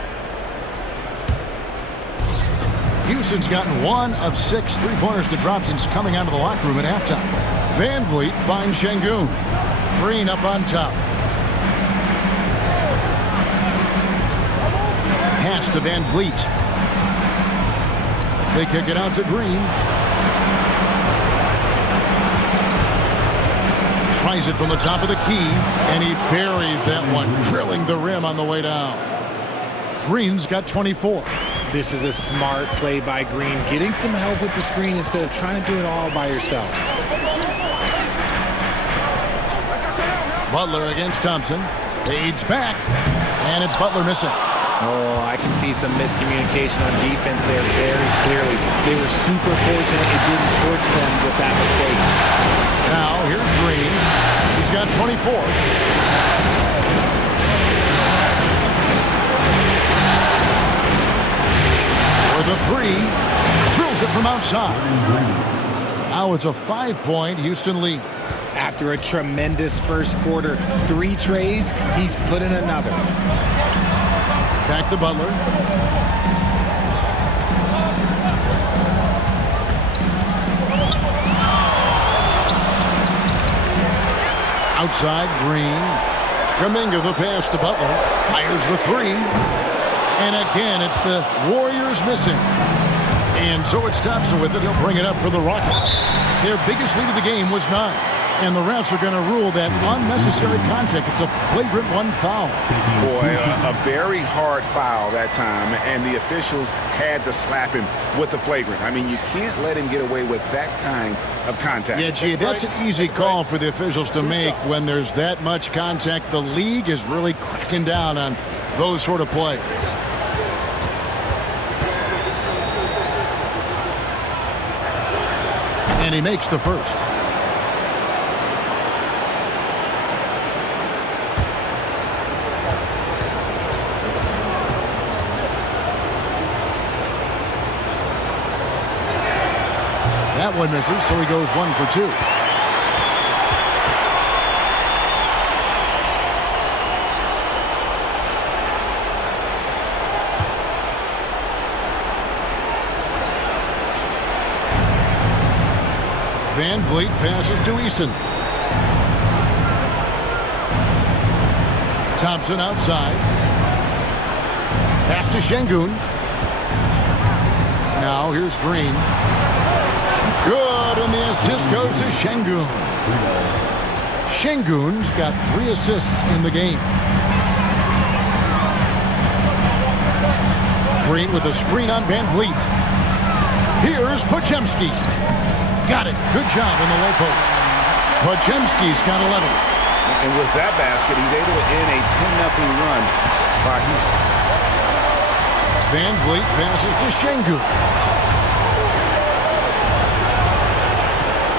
Houston's gotten 1 of 6 three-pointers to drop since coming out of the locker room at halftime. Van Vliet finds Şengün. Green up on top. Pass to Van Vliet. They kick it out to Green. Tries it from the top of the key, and he buries that one, drilling the rim on the way down. Green's got 24. This is a smart play by Green, getting some help with the screen instead of trying to do it all by yourself. Butler against Thompson. Fades back. And it's Butler missing. Oh, I can see some miscommunication on defense there very clearly. They were super fortunate it didn't torch them with that mistake. Now, here's Green. He's got 24. For the three. Drills it from outside. Now it's a 5-point Houston lead. After a tremendous first quarter, 3 trays, he's put in another. Back to Butler. Outside, Green. Kuminga the pass to Butler. Fires the 3. And again, it's the Warriors missing. And so it's Thompson with it. He'll bring it up for the Rockets. Their biggest lead of the game was 9. And the refs are going to rule that unnecessary contact. It's a flagrant 1 foul. Boy, a very hard foul that time, and the officials had to slap him with the flagrant. I mean, you can't let him get away with that kind of contact. Yeah, gee, that's an easy call for the officials to make when there's that much contact. The league is really cracking down on those sort of plays. And he makes the first. That one misses, so he goes 1 for 2. Van Vliet passes to Eason. Thompson outside. Pass to Şengün. Now here's Green. Good, and the assist goes to Şengün. Şengün's got 3 assists in the game. Green with a screen on Van Vliet. Here's Podziemski. Got it. Good job in the low post. Podziemski's got 11. And with that basket, he's able to end a 10-0 run by Houston. Van Vliet passes to Şengün.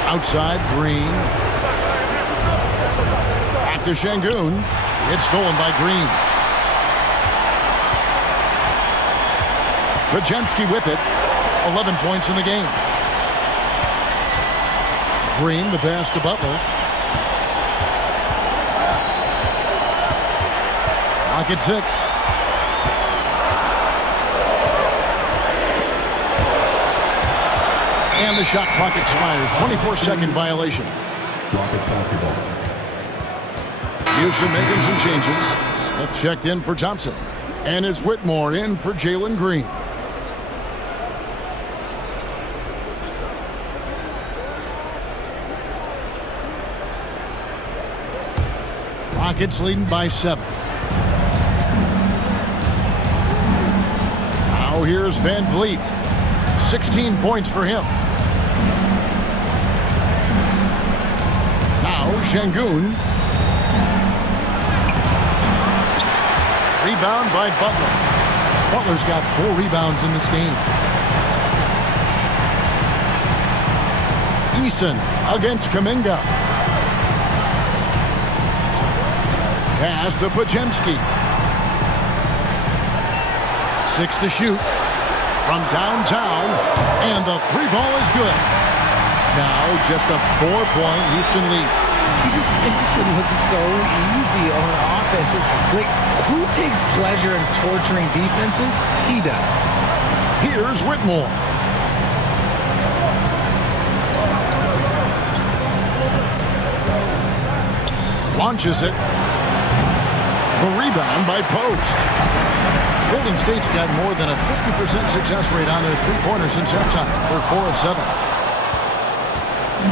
Outside, Green. Back to Şengün. It's stolen by Green. Podziemski with it. 11 points in the game. Green, the pass to Butler. Rocket 6. And the shot clock expires. 24-second violation. Rockets basketball. Houston making some changes. Smith checked in for Thompson. And it's Whitmore in for Jalen Green. Rockets leading by 7. Now here's Van Vliet. 16 points for him. Now Şengün. Rebound by Butler. Butler's got 4 rebounds in this game. Eason against Kuminga. Pass to Podziemski. 6 to shoot from downtown, and the 3 ball is good. Now just a 4-point Houston lead. He just makes it look so easy on offense. Like, who takes pleasure in torturing defenses? He does. Here's Whitmore. Launches it. The rebound by Post. Golden State's got more than a 50% success rate on their three-pointers since halftime. They're 4 of 7.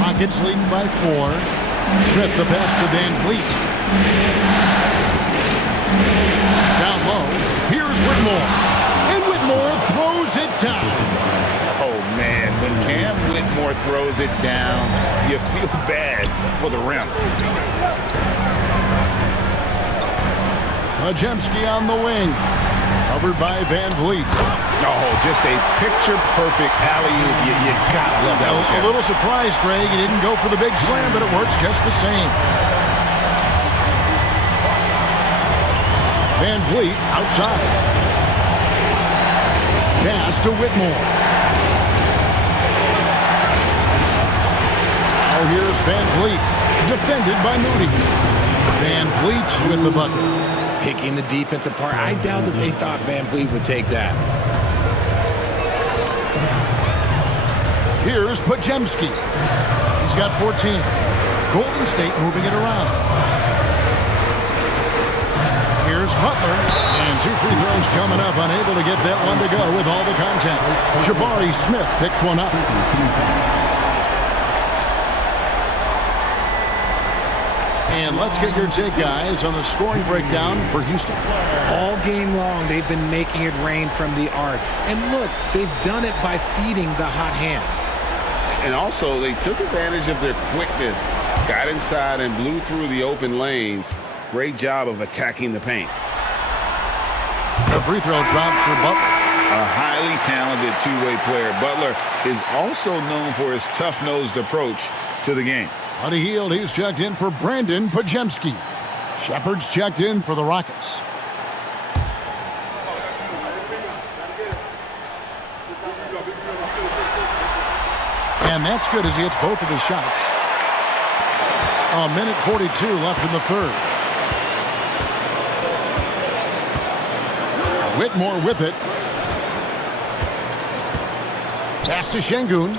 Rockets leading by 4. Smith the pass to Van Vliet. Down low. Here's Whitmore. And Whitmore throws it down. Oh, man, when Cam Whitmore throws it down, you feel bad for the rim. Majemski on the wing. Covered by Van Vliet. Oh, just a picture-perfect alley-oop. You gotta love that one. A little surprised, Greg. He didn't go for the big slam, but it works just the same. Van Vliet outside. Pass to Whitmore. Now here's Van Vliet, defended by Moody. Van Vliet with the bucket. Picking the defense apart. I doubt that they thought Van Vliet would take that. Here's Pajemski. He's got 14. Golden State moving it around. Here's Butler. And 2 free throws coming up. Unable to get that one to go with all the contact. Jabari Smith picks one up. And let's get your take, guys, on the scoring breakdown for Houston. All game long, they've been making it rain from the arc. And look, they've done it by feeding the hot hands. And also, they took advantage of their quickness, got inside and blew through the open lanes. Great job of attacking the paint. The free throw drops for Butler. A highly talented two-way player. Butler is also known for his tough-nosed approach to the game. On a heel, he's checked in for Brandon Pajemski. Shepard's checked in for the Rockets. And that's good as he hits both of his shots. A minute 42 left in the third. Whitmore with it. Pass to Şengün.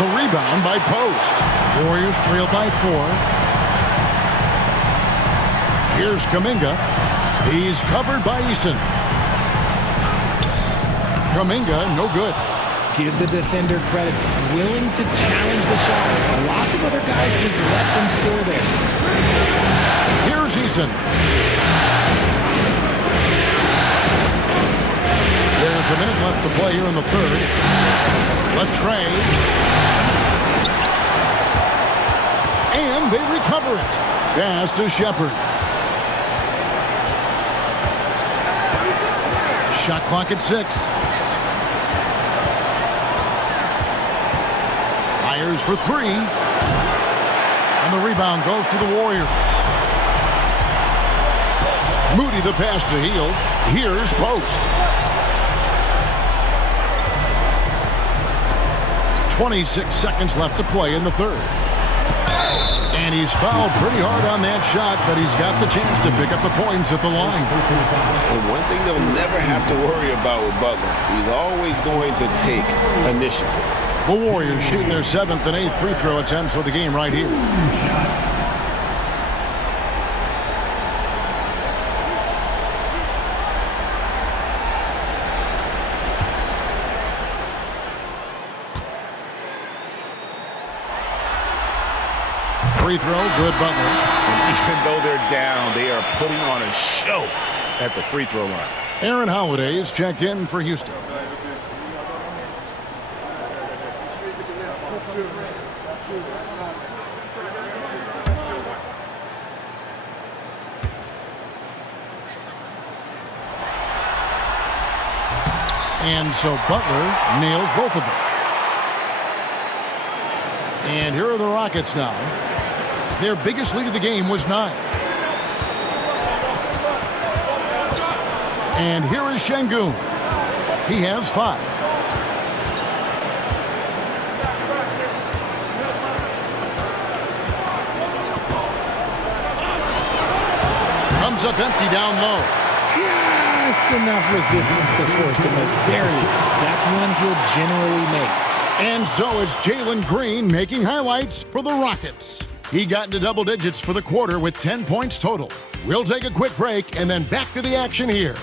The rebound by Post. Warriors trail by 4. Here's Kuminga. He's covered by Eason. Kuminga, no good. Give the defender credit. Willing to challenge the shot. Lots of other guys just let them score there. Here's Eason. There's a minute left to play here in the third. Latrey. And they recover it. Pass to Shepard. Shot clock at 6. Fires for 3. And the rebound goes to the Warriors. Moody the pass to Hield. Here's Post. 26 seconds left to play in the third. And he's fouled pretty hard on that shot, but he's got the chance to pick up the points at the line. And one thing they'll never have to worry about with Butler, he's always going to take initiative. The Warriors shooting their 7th and 8th free throw attempts for the game right here. Free throw, good Butler. And even though they're down, they are putting on a show at the free throw line. Aaron Holiday is checked in for Houston. And so Butler nails both of them. And here are the Rockets now. Their biggest lead of the game was 9. And here is Şengün. He has 5. Comes up empty down low. Just enough resistance to force the miss. Barely. That's one he'll generally make. And so it's Jalen Green making highlights for the Rockets. He got into double digits for the quarter with 10 points total. We'll take a quick break and then back to the action here.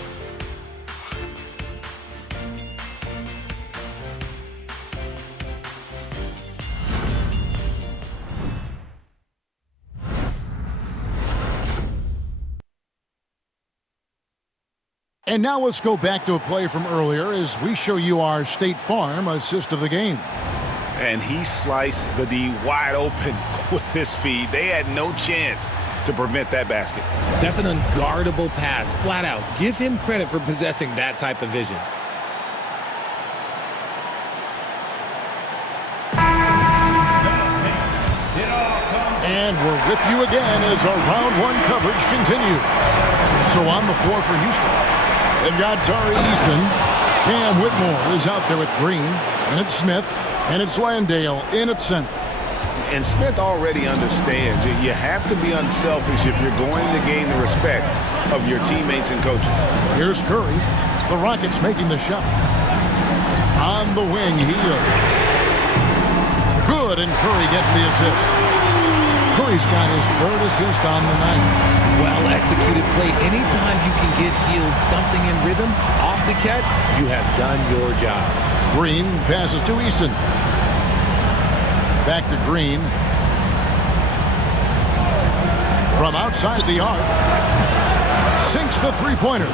And now let's go back to a play from earlier as we show you our State Farm assist of the game. And he sliced the D wide open with his feed. They had no chance to prevent that basket. That's an unguardable pass, flat out. Give him credit for possessing that type of vision. And we're with you again as our round one coverage continues. So on the floor for Houston, they've got Tari Eason. Cam Whitmore is out there with Green. And it's Smith. And it's Landale in at center. And Smith already understands that you have to be unselfish if you're going to gain the respect of your teammates and coaches. Here's Curry. The Rockets making the shot. On the wing, Hield. Good, and Curry gets the assist. Curry's got his third assist on the night. Well-executed play. Anytime you can get Hield something in rhythm, off the catch, you have done your job. Green passes to Eason. Back to Green. From outside the arc. Sinks the three-pointer.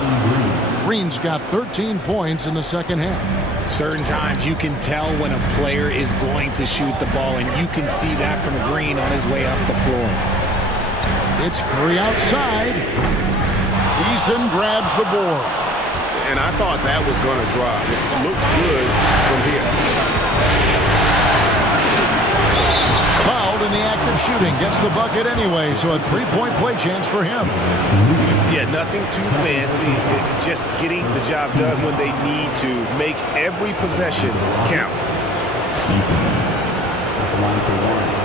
Green's got 13 points in the second half. Certain times you can tell when a player is going to shoot the ball, and you can see that from Green on his way up the floor. It's Curry outside. Eason grabs the board. And I thought that was going to drop. It looked good from here. Fouled in the act of shooting. Gets the bucket anyway, so a three-point play chance for him. Yeah, nothing too fancy. Just getting the job done when they need to. Make every possession count. At the line for one.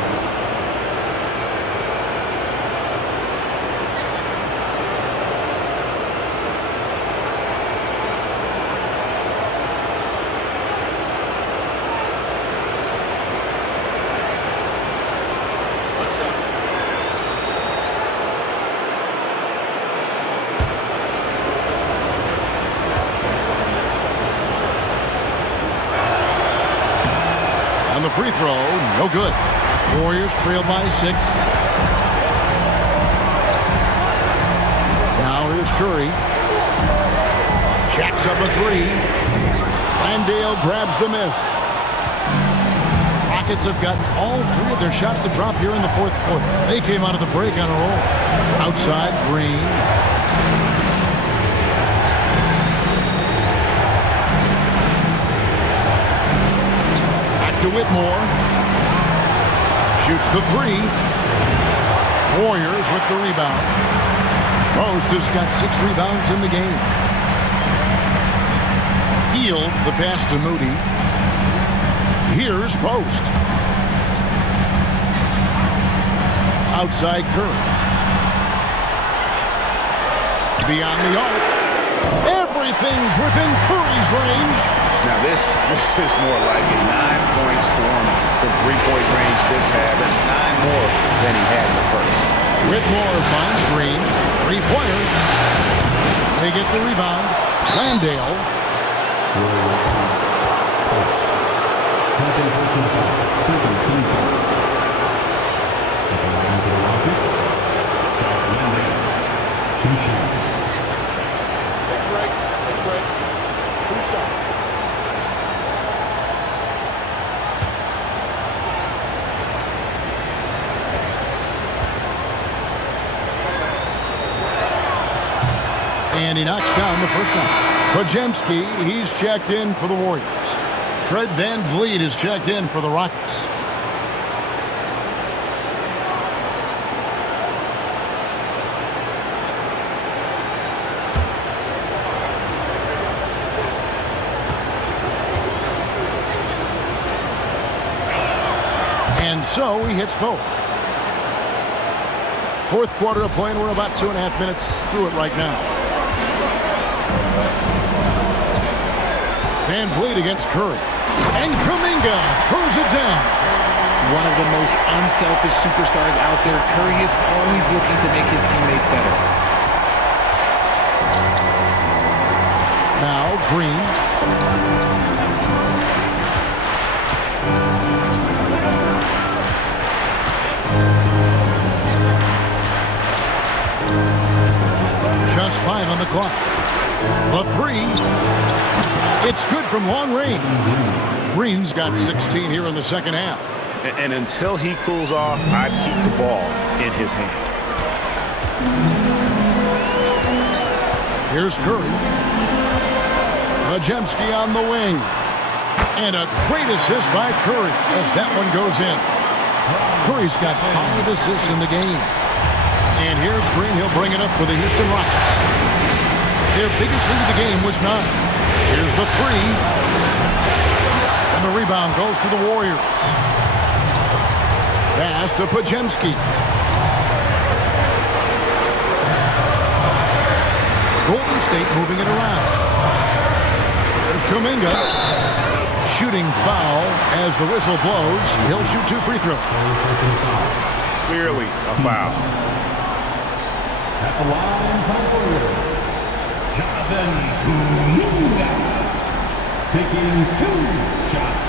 On the free throw, no good. Warriors trail by 6. Now here's Curry. Jacks up a 3. Landale grabs the miss. Rockets have gotten all 3 of their shots to drop here in the fourth quarter. They came out of the break on a roll. Outside, Green. To Whitmore. Shoots the 3. Warriors with the rebound. Post has got 6 rebounds in the game. Hield the pass to Moody. Here's Post. Outside Curry. Beyond the arc. Everything's within Curry's range. Now this is more like it. 9 points for him from three-point range this half. That's 9 more than he had in the first. Whitmore finds Green. Three-pointer. They get the rebound. Landale. Second personal foul. Second team foul. At the line for the Rockets, Landale. 2 shots. Take a break. Take a break. 2 shots. And he knocks down the first one. Podziemski, he's checked in for the Warriors. Fred Van Vliet is checked in for the Rockets. And so he hits both. Fourth quarter of play, and we're about 2.5 minutes through it right now. Van Vliet against Curry. And Kuminga throws it down. One of the most unselfish superstars out there. Curry is always looking to make his teammates better. Now Green. Just 5 on the clock. The three. It's good from long range. Green's got 16 here in the second half. And until he cools off, I'd keep the ball in his hand. Here's Curry. Pajemski on the wing. And a great assist by Curry as that one goes in. Curry's got 5 assists in the game. And here's Green. He'll bring it up for the Houston Rockets. Their biggest lead of the game was 9. Here's the three. And the rebound goes to the Warriors. Pass to Pajemski. Golden State moving it around. There's Kuminga. Shooting foul as the whistle blows. He'll shoot 2 free throws. Clearly a foul. At the line for the Warriors, Jonathan Kuminga, taking 2 shots.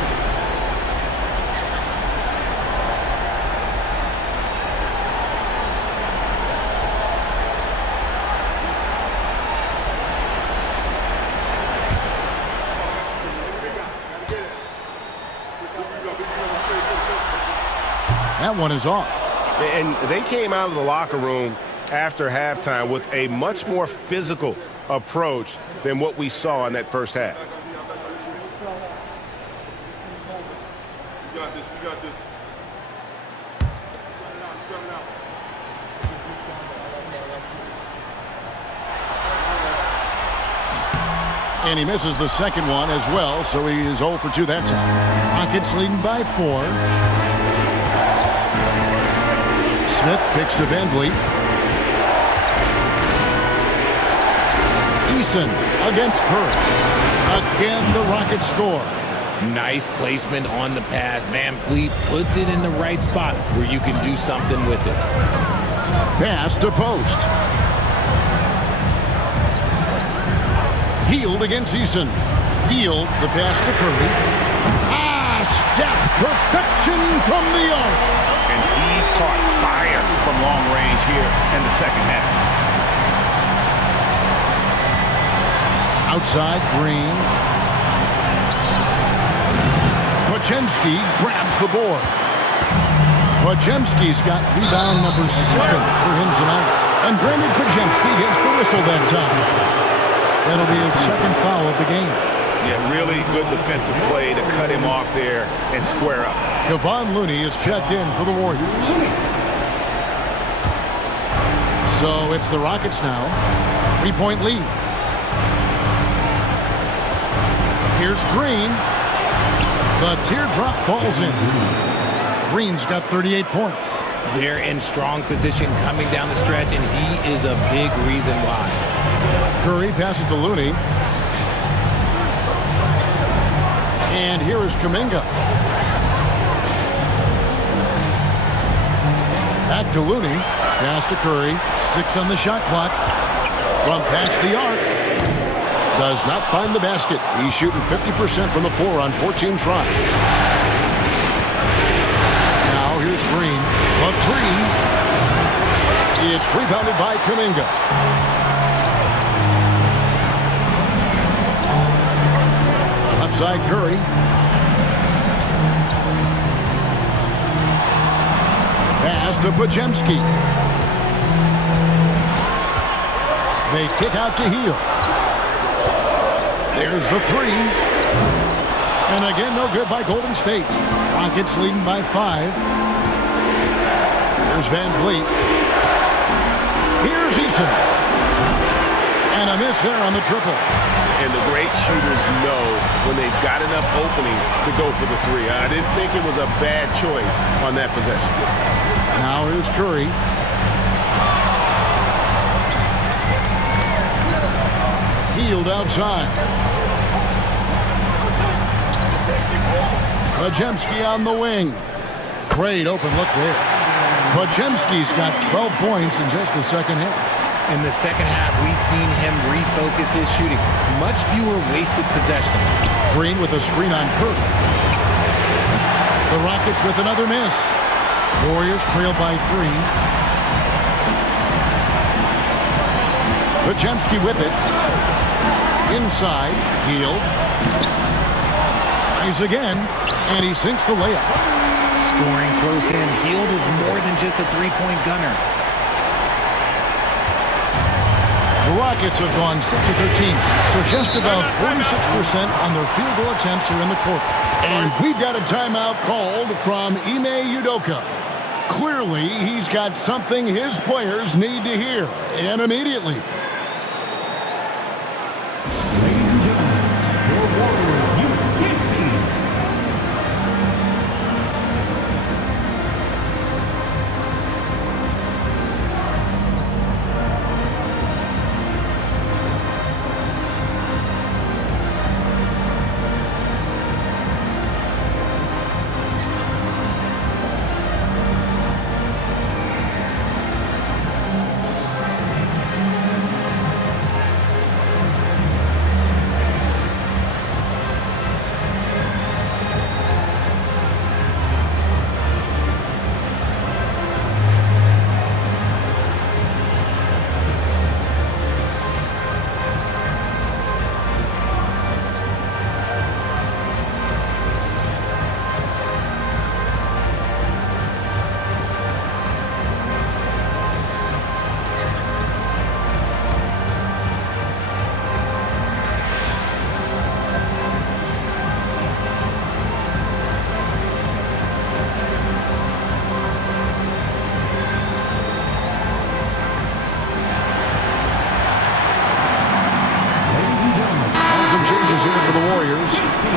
That one is off. And they came out of the locker room after halftime with a much more physical approach than what we saw in that first half. We got this. And he misses the second one as well, so he is 0 for 2 that time. Rockets leading by 4. Smith kicks to Van Vliet. Eason against Curry. Again, the Rockets score. Nice placement on the pass. Van Vliet puts it in the right spot where you can do something with it. Pass to Post. Healed against Eason. Healed the pass to Curry. Steph, perfection from the arc. And he's caught fire from long range here in the second half. Outside, Green. Pajemski grabs the board. Pajemski's got rebound number 7 for him tonight. And Brandon Pajemski gets the whistle that time. That'll be his second foul of the game. Yeah, really good defensive play to cut him off there and square up. Kevon Looney is checked in for the Warriors. So it's the Rockets now. 3-point lead. Here's Green. The teardrop falls in. Green's got 38 points. They're in strong position coming down the stretch, and he is a big reason why. Curry passes to Looney. And here is Kuminga. Back to Looney. Pass to Curry. 6 on the shot clock. From past the arc. Does not find the basket. He's shooting 50% from the floor on 14 tries. Now here's Green. A 3. It's rebounded by Kuminga. Outside Curry. Pass to Pajemski. They kick out to Heel. There's the 3. And again, no good by Golden State. Rockets leading by 5. Here's Van Vliet. Here's Eason. And a miss there on the triple. And the great shooters know when they've got enough opening to go for the 3. I didn't think it was a bad choice on that possession. Now here's Curry. Healed outside. Pajemski on the wing. Great open look there. Pajemski's got 12 points in just the second half. In the second half, we've seen him refocus his shooting. Much fewer wasted possessions. Green with a screen on Curry. The Rockets with another miss. Warriors trail by 3. Pajemski with it. Inside, Hield. Tries again, and he sinks the layup. Scoring close in. Hield is more than just a three-point gunner. The Rockets have gone 6 of 13, so just about 46% on their field goal attempts here in the quarter. And we've got a timeout called from Ime Udoka. Clearly, he's got something his players need to hear, and immediately.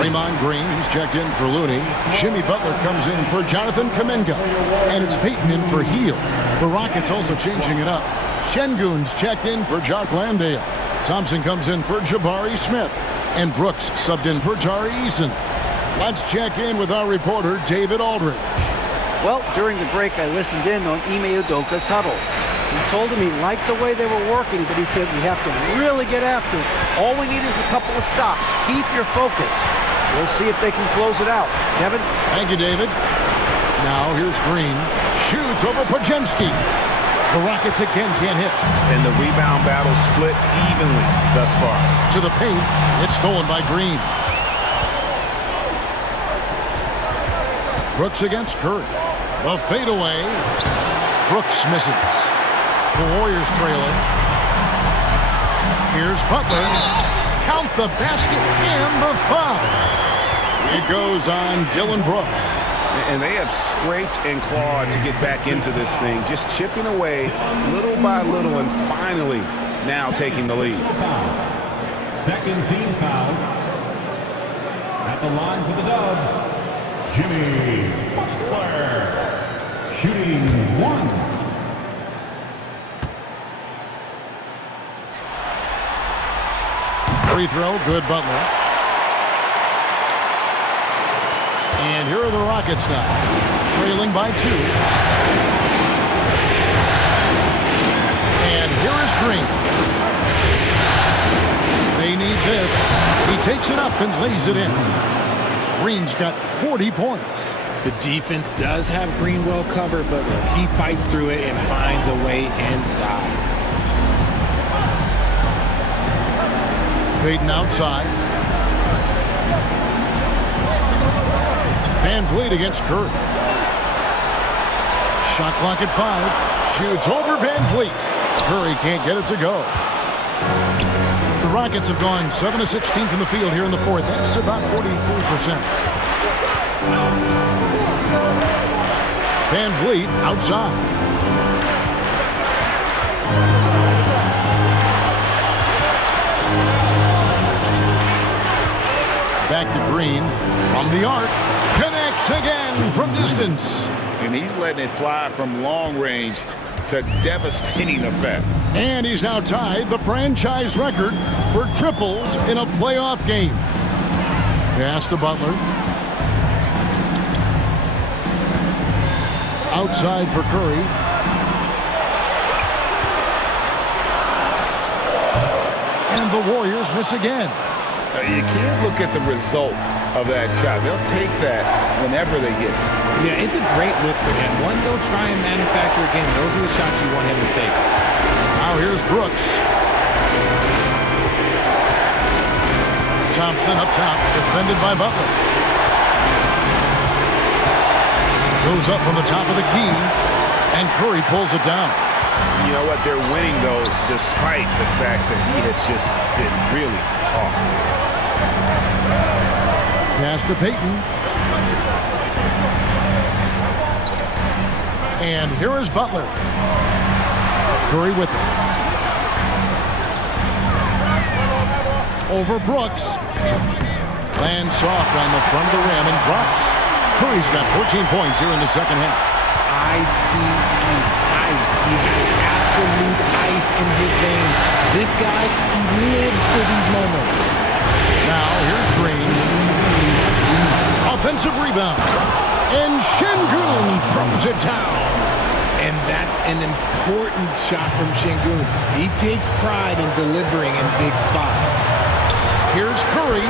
Draymond Green, he's checked in for Looney. Jimmy Butler comes in for Jonathan Kuminga. And it's Peyton in for Hield. The Rockets also changing it up. Şengün's checked in for Jock Landale. Thompson comes in for Jabari Smith. And Brooks subbed in for Tari Eason. Let's check in with our reporter, David Aldridge. Well, during the break, I listened in on Ime Udoka's huddle. He told him he liked the way they were working, but he said we have to really get after it. All we need is a couple of stops. Keep your focus. We'll see if they can close it out. Kevin? Thank you, David. Now here's Green. Shoots over Podziemski. The Rockets again can't hit. And the rebound battle split evenly thus far. To the paint. It's stolen by Green. Brooks against Curry. The fadeaway. Brooks misses. The Warriors trailing. Here's Butler. Count the basket and the foul. It goes on Dylan Brooks. And they have scraped and clawed to get back into this thing, just chipping away little by little and finally now taking the lead. Second team foul. At the line for the Dubs, Jimmy Butler, shooting one. Free throw, good Butler. And here are the Rockets now, trailing by 2. And here is Green. They need this. He takes it up and lays it in. Green's got 40 points. The defense does have Green well covered, but look, he fights through it and finds a way inside. Peyton outside. Van Vliet against Curry. Shot clock at 5. Shoots over Van Vliet. Curry can't get it to go. The Rockets have gone 7 of 16 from the field here in the fourth. That's about 43%. Van Vliet outside. Back to Green from the arc. Connects again from distance. And he's letting it fly from long range to devastating effect. And he's now tied the franchise record for triples in a playoff game. Pass to Butler. Outside for Curry. And the Warriors miss again. You can't look at the result of that shot. They'll take that whenever they get it. Yeah, it's a great look for him. One they'll try and manufacture again. Those are the shots you want him to take. Now here's Brooks. Thompson up top, defended by Butler. Goes up from the top of the key, and Curry pulls it down. You know what? They're winning, though, despite the fact that he has just been really off. Pass to Peyton. And here is Butler. Curry with it. Over Brooks. Lands soft on the front of the rim and drops. Curry's got 14 points here in the second half. ICE, ice. He has absolute ice in his veins. This guy, he lives for these moments. Now, here's Green. Offensive rebound. And Şengün throws it down. And that's an important shot from Şengün. He takes pride in delivering in big spots. Here's Curry.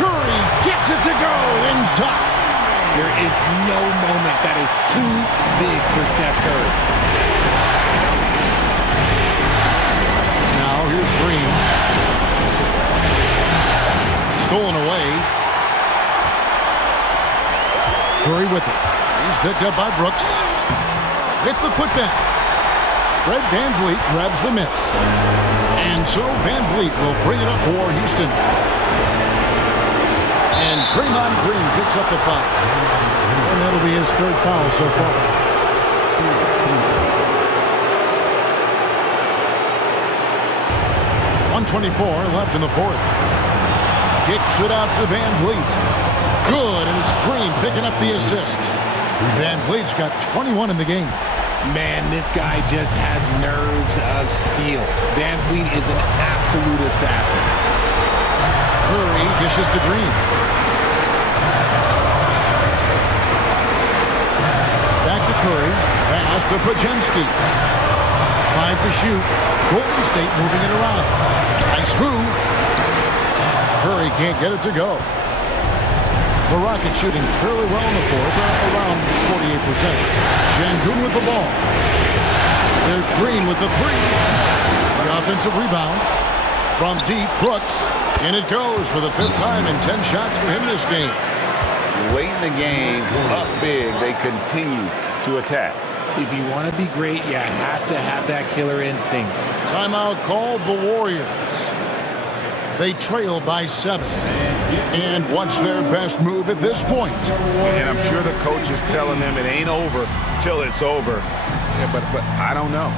Curry gets it to go inside. There is no moment that is too big for Steph Curry. Now here's Green. Stolen away. Curry with it. He's picked up by Brooks. With the putback. Fred VanVleet grabs the miss. And so VanVleet will bring it up for Houston. And Draymond Green picks up the foul. And that'll be his third foul so far. .124 left in the fourth. Kicks it out to VanVleet. Good, and it's Green picking up the assist. VanVleet's got 21 in the game. Man, this guy just has nerves of steel. VanVleet is an absolute assassin. Curry dishes to Green. Back to Curry. Pass to Podziemski. 5 to shoot. Golden State moving it around. Nice move. Curry can't get it to go. The Rockets shooting fairly well in the fourth, around 48%. Şengün with the ball. There's Green with the three. The offensive rebound. From deep, Brooks. And it goes for the fifth time in 10 shots for him this game. Late in the game, up big, they continue to attack. If you want to be great, you have to have that killer instinct. Timeout called the Warriors. They trail by 7. And what's their best move at this point? And I'm sure the coach is telling them it ain't over till it's over. Yeah, but I don't know.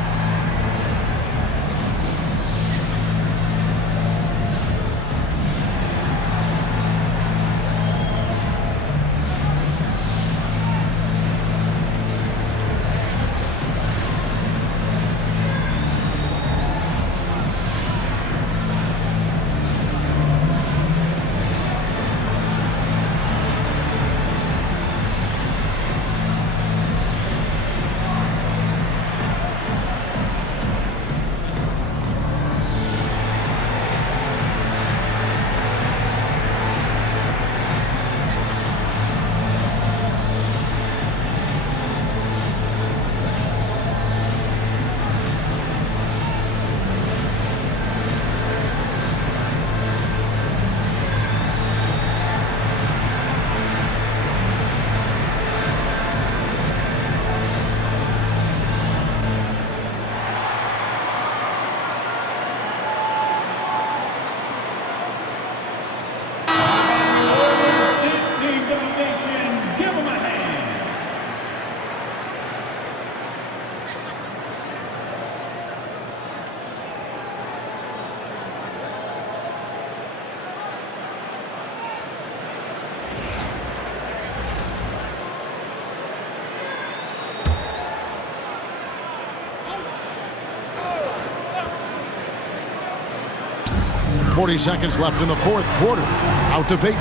.40 seconds left in the fourth quarter. Out to Peyton.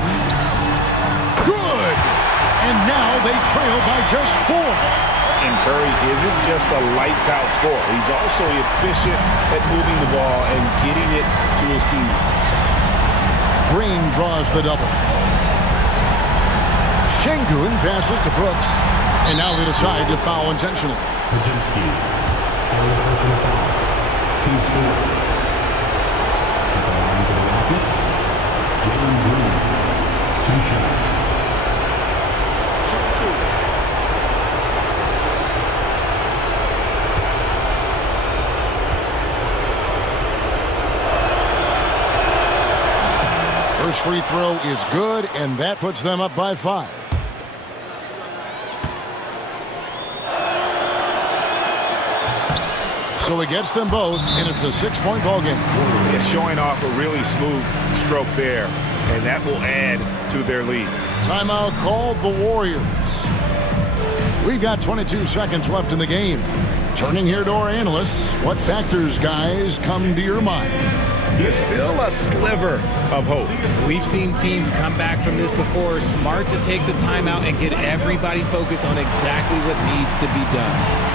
Good! And now they trail by just 4. And Curry isn't just a lights-out scorer. He's also efficient at moving the ball and getting it to his teammates. Green draws the double. Şengün passes to Brooks. And now they decide to foul intentionally. Podziemski. Personal foul. Team score. At the line for the Rockets, Jalen free throw is good, and that puts them up by 5. So he gets them both, and it's a 6-point ball game. It's showing off a really smooth stroke there, and that will add to their lead. Timeout called the Warriors. We've got 22 seconds left in the game. Turning here to our analysts, what factors, guys, come to your mind? There's still a sliver of hope. We've seen teams come back from this before. Smart to take the timeout and get everybody focused on exactly what needs to be done.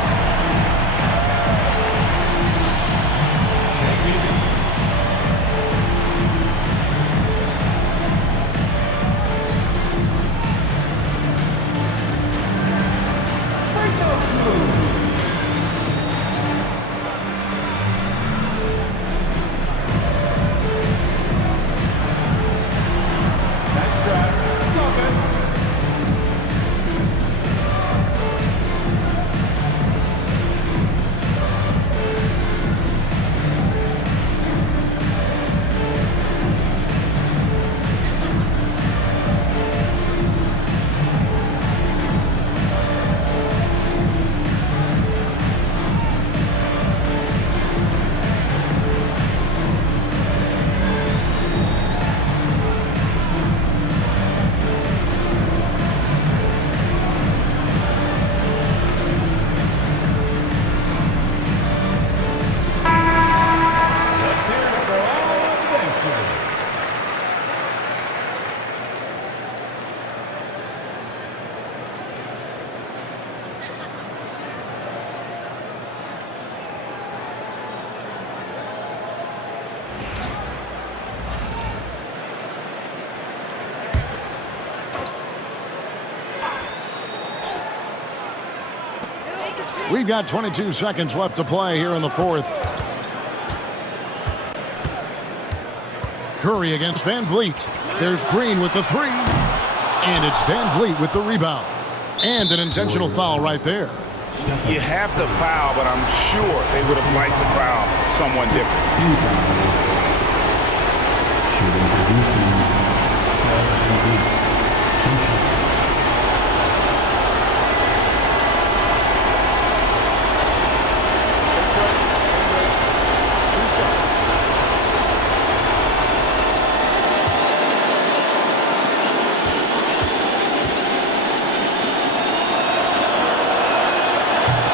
We've got 22 seconds left to play here in the fourth. Curry against Van Vliet. There's Green with the 3. And it's Van Vliet with the rebound. And an intentional foul right there. You have to foul, but I'm sure they would have liked to foul someone different. Shooting for Houston, Fred Van Vliet. 2 shots.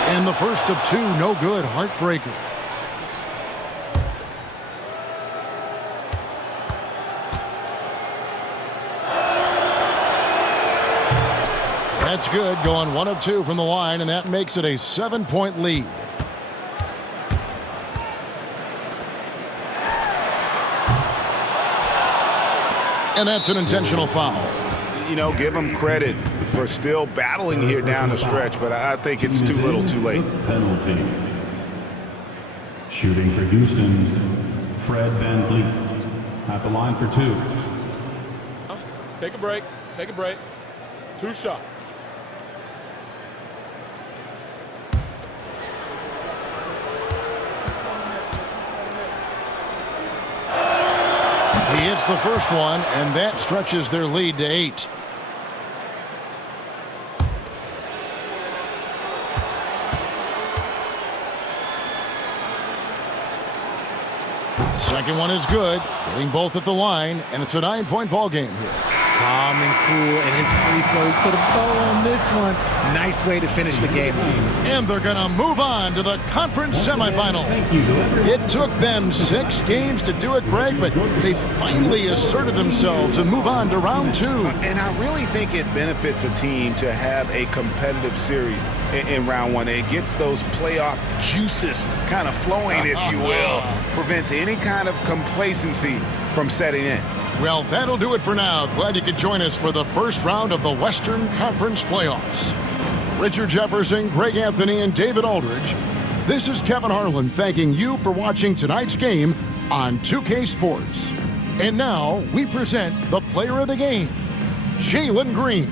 And the first of 2, no good, heartbreaker. That's good, going 1 of 2 from the line, and that makes it a 7-point lead. And that's an intentional foul. You know, give them credit for still battling here down the stretch, but I think it's too little too late. Penalty. Shooting for Houston, Fred Van Vliet. At the line for 2. Take a break. Take a break. 2 shots. He hits the first one, and that stretches their lead to 8. Second one is good, getting both at the line, and it's a 9-point ball game here. Calm and cool, and his free throw put a bow on this one. Nice way to finish the game. And they're going to move on to the conference semifinal. It took them 6 games to do it, Greg, but they finally asserted themselves and move on to round 2. And I really think it benefits a team to have a competitive series in round 1. It gets those playoff juices kind of flowing, if you will. Prevents any kind of complacency from setting in. Well, that'll do it for now. Glad you could join us for the first round of the Western Conference playoffs. Richard Jefferson, Greg Anthony, and David Aldridge. This is Kevin Harlan thanking you for watching tonight's game on 2K Sports. And now we present the player of the game, Jalen Green.